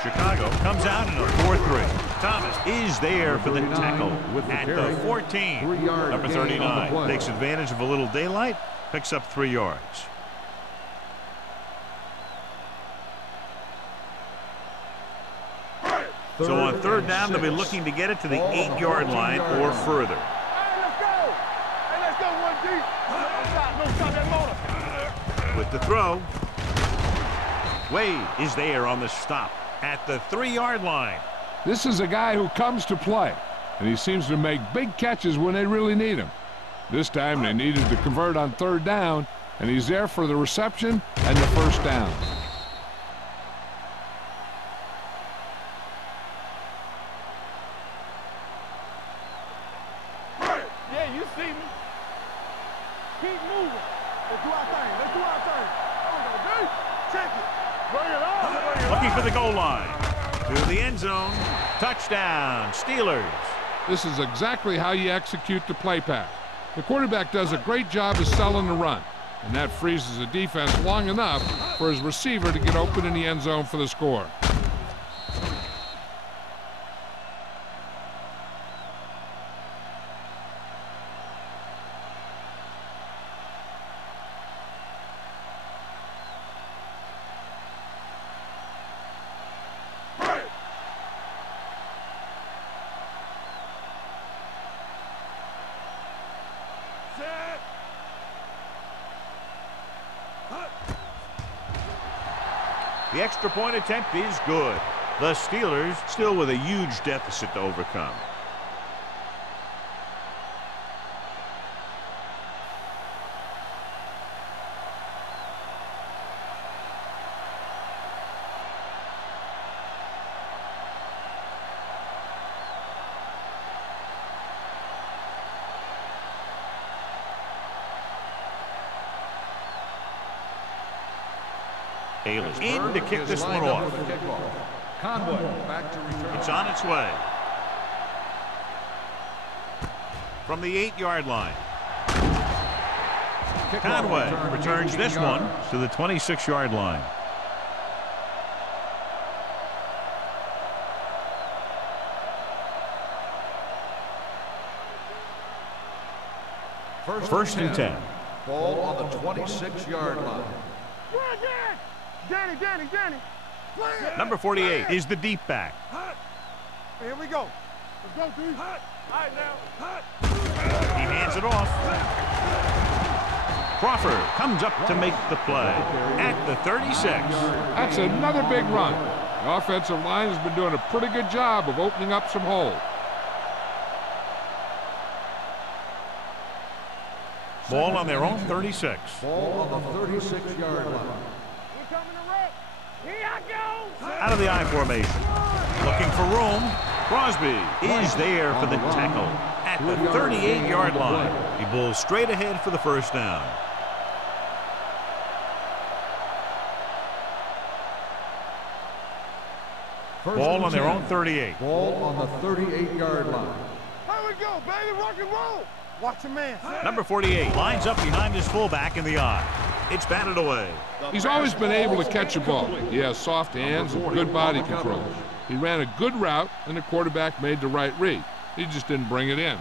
Chicago comes out in a 4-3. Thomas is there for the tackle at the 14. Number 39 takes advantage of a little daylight, picks up 3 yards. So on 3rd down, they'll be looking to get it to the 8-yard line or further. Hey, let's go. Hey, let's go 1 deep. No stop that motor. With the throw, Wade is there on the stop at the 3-yard line. This is a guy who comes to play, and he seems to make big catches when they really need him. This time they needed to convert on 3rd down, and he's there for the reception and the 1st down. Yeah, you see me. Keep moving. Let's do our thing. Oh, check it. Bring it on. Looking for the goal line. To the end zone. Touchdown, Steelers. This is exactly how you execute the play pass. The quarterback does a great job of selling the run, and that freezes the defense long enough for his receiver to get open in the end zone for the score. The extra point attempt is good. The Steelers still with a huge deficit to overcome. Ayles in to kick this one off. Conway back to return. It's on its way. From the 8-yard line. Conway returns this one to the 26-yard line. First and 10. Ball on the 26-yard line. Danny. Number 48 is the deep back. Here we go. Let's go, D. All right, now. He hands it off. Crawford comes up to make the play at the 36. That's another big run. The offensive line has been doing a pretty good job of opening up some holes. Ball on their own 36. Ball on the 36-yard line. Out of the I formation. Looking for room. Crosby is there for the tackle at the 38-yard line. He bowls straight ahead for the 1st down. Ball on their own 38. Ball on the 38-yard line. Here we go, baby. Rock and roll. Watch your man. Number 48 lines up behind his fullback in the I. It's batted away. He's always been able to catch a ball. He has soft hands and good body control. He ran a good route, and the quarterback made the right read. He just didn't bring it in.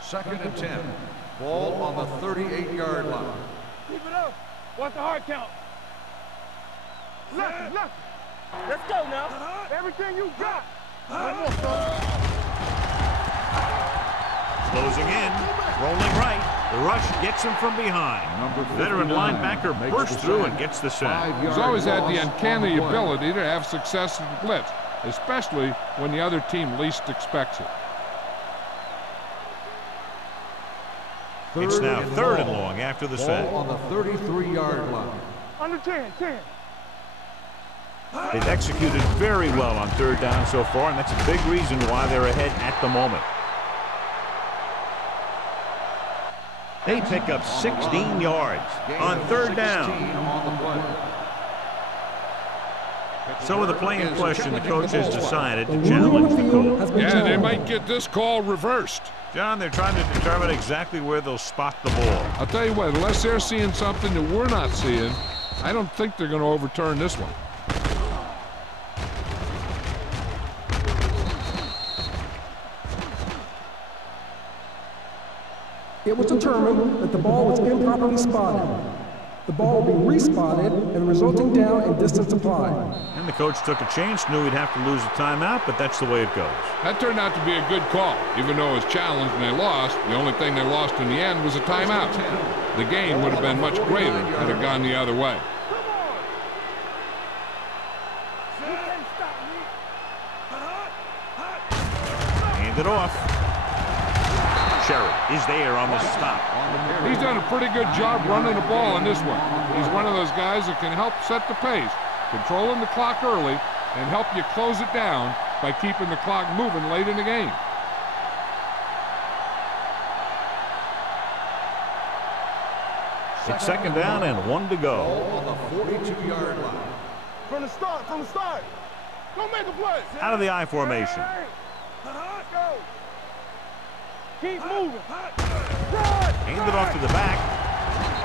2nd and 10. Ball on the 38-yard line. Keep it up. Watch the hard count. Left. Let's go now. Everything you got. One more, son. Closing in. Rolling right. The rush gets him from behind. Veteran linebacker bursts through and gets the sack. He's always had the uncanny ability to have success in the blitz, especially when the other team least expects it. It's now 3rd and long after the sack. On the 33-yard line. Under 10. They've executed very well on 3rd down so far, and that's a big reason why they're ahead at the moment. They pick up 16 yards on 3rd down. So with the play in question, the coach has decided to challenge the call. Yeah, they might get this call reversed. John, they're trying to determine exactly where they'll spot the ball. I'll tell you what, unless they're seeing something that we're not seeing, I don't think they're going to overturn this one. It was determined that the ball was improperly spotted. The ball will be respotted and resulting down and distance applied. And the coach took a chance, knew he'd have to lose a timeout, but that's the way it goes. That turned out to be a good call. Even though it was challenged and they lost, the only thing they lost in the end was a timeout. The gain would have been much greater had it gone the other way. Hand it off. Sherry is there on the stop. He's done a pretty good job running the ball on this one. He's one of those guys that can help set the pace, controlling the clock early, and help you close it down by keeping the clock moving late in the game. It's 2nd down and 1 to go. On the 42-yard line. From the start. Don't make a play. Out of the I formation. Go. Keep moving. Hand it off to the back.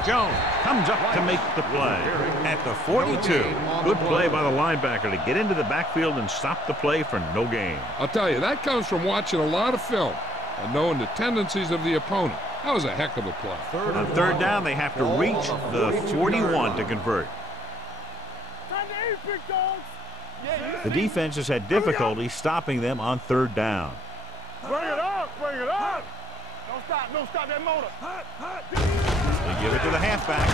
Jones comes up to make the play at the 42. Good play by the linebacker to get into the backfield and stop the play for no gain. I'll tell you, that comes from watching a lot of film and knowing the tendencies of the opponent. That was a heck of a play. On 3rd down, they have to reach the 41 to convert. The defense has had difficulty stopping them on 3rd down. Bring it up. Don't stop that motor. They give it to the halfback.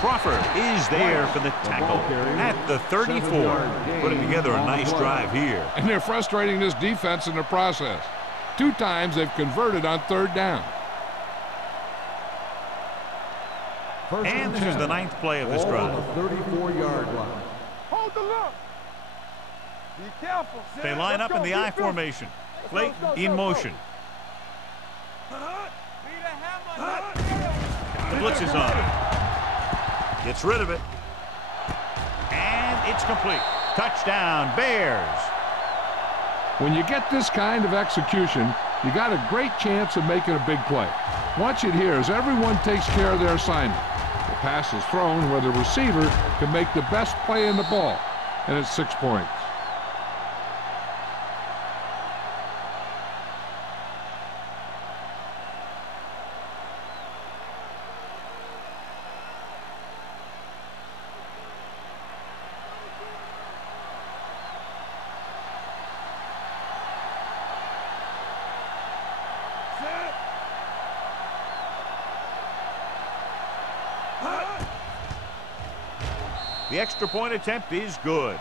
Crawford is there for the tackle at the 34. Putting together a nice drive here. And they're frustrating this defense in the process. 2 times they've converted on 3rd down. And this is the 9th play of this drive. 34-yard line. Hold the look. Be careful. They line up in the I formation. Play in motion. The blitz is on. Gets rid of it. And it's complete. Touchdown, Bears. When you get this kind of execution, you got a great chance of making a big play. Watch it here as everyone takes care of their assignment. The pass is thrown where the receiver can make the best play in the ball, and it's 6 points. The extra point attempt is good.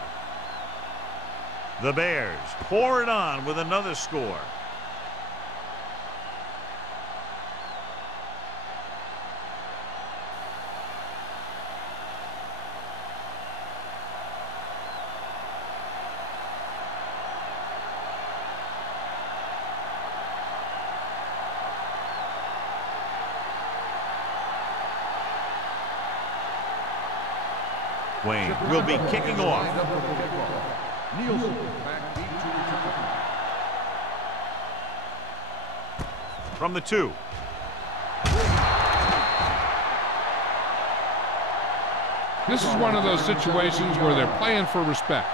The Bears pour it on with another score. Wayne will be kicking off. Nielsen back deep to return. From the 2. This is one of those situations where they're playing for respect.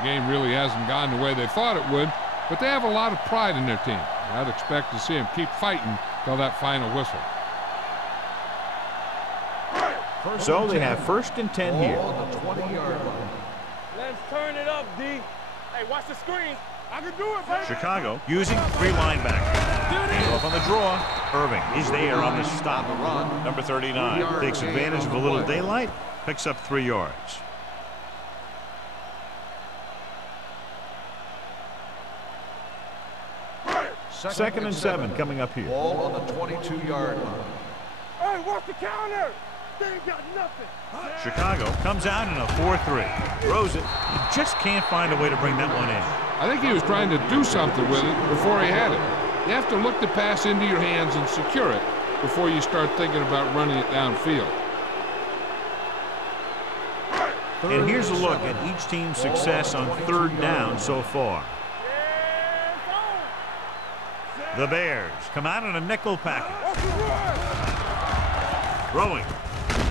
The game really hasn't gone the way they thought it would, but they have a lot of pride in their team. I'd expect to see them keep fighting till that final whistle. So they have 1st and 10 here. On the 20-yard line. Let's turn it up, D. Hey, watch the screen. I can do it, baby. Chicago using 3 linebackers. Hand off on the draw. Irving is there on the stop. Number 39 takes advantage of a little daylight, picks up 3 yards. Second and 7 coming up here. Ball on the 22-yard line. Hey, watch the counter. They ain't got nothing. Chicago comes out in a 4-3. Throws it. He just can't find a way to bring that one in. I think he was trying to do something with it before he had it. You have to look the pass into your hands and secure it before you start thinking about running it downfield. And here's a look at each team's success on 3rd down so far. The Bears come out in a nickel package. Throwing.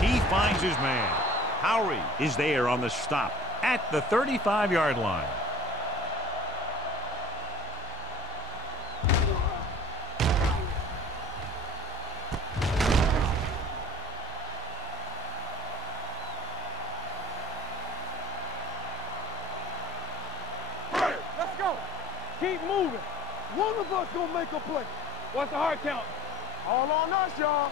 He finds his man. Howery is there on the stop at the 35-yard line. Let's go. Keep moving. One of us gonna make a play. What's the hard count? All on us, y'all.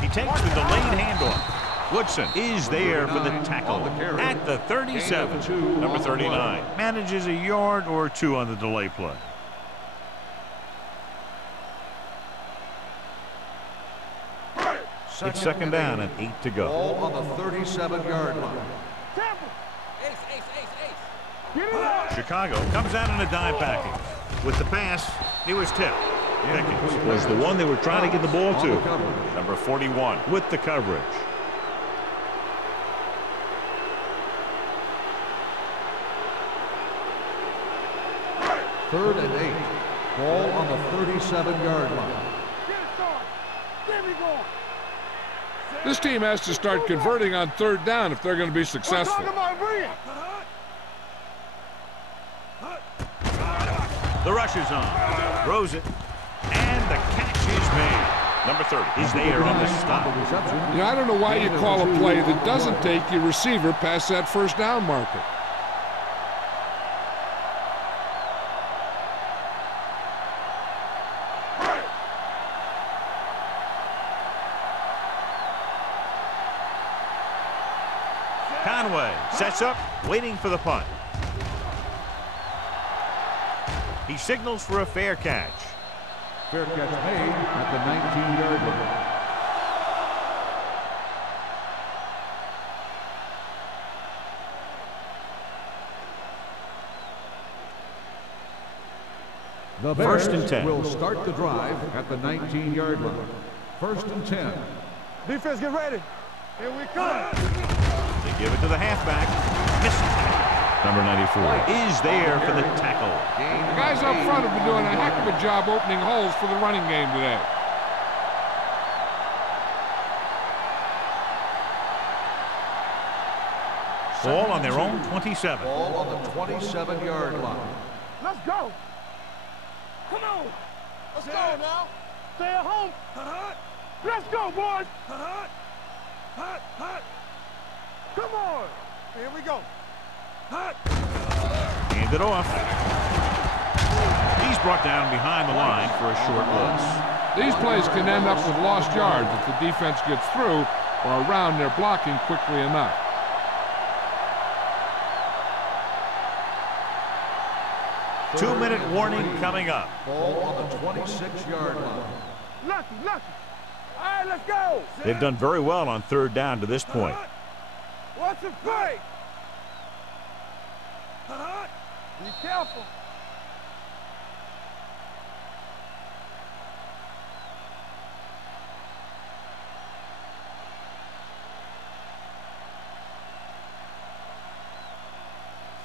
He takes the delayed handoff. Woodson is there for the tackle at the 37. Number 39 manages a yard or 2 on the delay play. It's 2nd down and 8 to go. Ball on the 37-yard line. Chicago comes out in a dime package. With the pass, it was tipped. Pickens was the one they were trying to get the ball to. Number 41 with the coverage. Third and 8. Ball on the 37-yard line. This team has to start converting on 3rd down if they're going to be successful. The rush is on. Throws it. And the catch is made. Number 30 is there on the stop. You know, I don't know why you call a play that doesn't take your receiver past that 1st down marker. Conway sets up, waiting for the punt. He signals for a fair catch. Fair catch made at the 19-yard line. The Bears 1st and 10 will start the drive at the 19-yard line. 1st and 10. Defense, get ready. Here we come. They give it to the halfback. Misses. Number 94 is there for the tackle. The guys up front have been doing a heck of a job opening holes for the running game today. Ball on their own 27. Ball on the 27-yard line. Let's go. Come on. Let's go now. Stay at home. Let's go, boys. Come on. Here we go. Hand it off. He's brought down behind the line for a short loss. These plays can end up with lost yards if the defense gets through or around their blocking quickly enough. Two-minute warning coming up. Ball on the 26-yard line. Lucky. All right, let's go. They've done very well on 3rd down to this point. Watch the play. Be careful.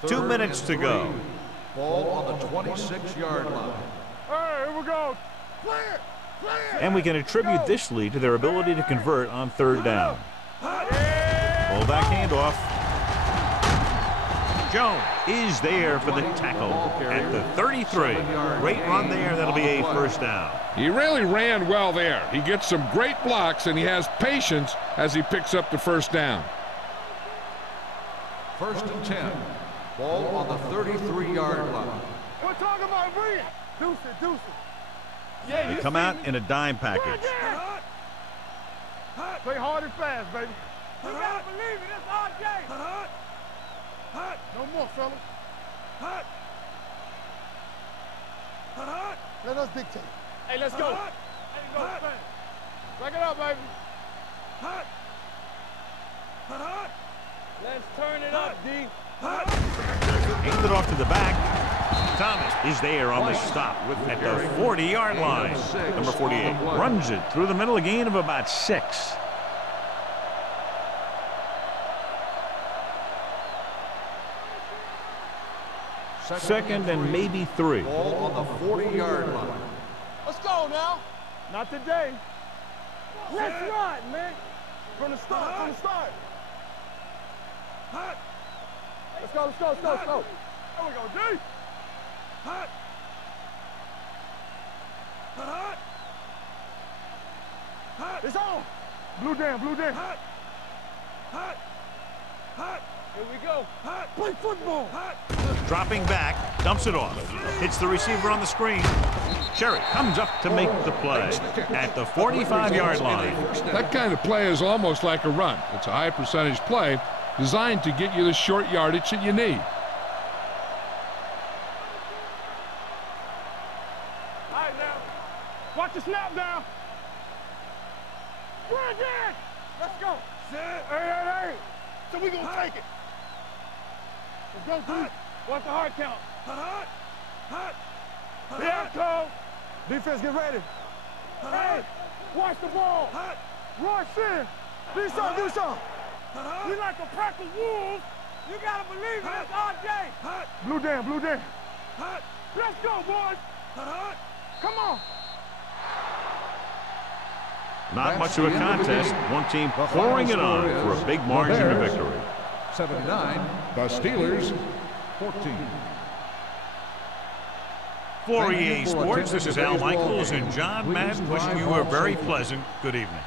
Two minutes to go. Ball on the 26-yard line. All right, here we go. Clear. And we can attribute this lead to their ability to convert on 3rd down. Pull back handoff. Jones is there for the tackle at the 33. Great run there. That'll be a 1st down. He really ran well there. He gets some great blocks, and he has patience as he picks up the 1st down. 1st and 10. Ball on the 33-yard line. We're talking about Rhea. Deuce it. They come out in a dime package. Play hard and fast, baby. You gotta believe it. It's RJ. No more, fellas. Let us dictate. Hey, let's go. Hey, go fast. Back it up, baby. Let's turn it up, D. Aimed it off to the back. Thomas is there on the stop at the 40-yard line. Number 48 runs it through the middle, a gain of about 6. Second and maybe 3. Ball on the 40-yard line. Let's go now. Not today. Let's run, man. From the start, from the start. Let's go, let's go, let's go, let's go. There we go, D. It's on. Blue down, blue down. Here we go. Play football. Dropping back, dumps it off. Hits the receiver on the screen. Sherry comes up to make the play at the 45-yard line. That kind of play is almost like a run. It's a high percentage play designed to get you the short yardage that you need. All right, now. Watch the snap down. Run again. Let's go. Hey. So we gonna take it. Let's go, dude. Watch the hard count. Yeah, Cole. Defense, get ready. Hey, watch the ball. Rush in. Do something. We like a pack of wolves. You gotta believe it. It's RJ. Blue down. Let's go, boys. Come on. Not much of a contest. One team pouring it on for a big margin of victory. 79, the Steelers, 14. For EA Sports, this is Al Michaels and John Madden wishing you a very pleasant good evening.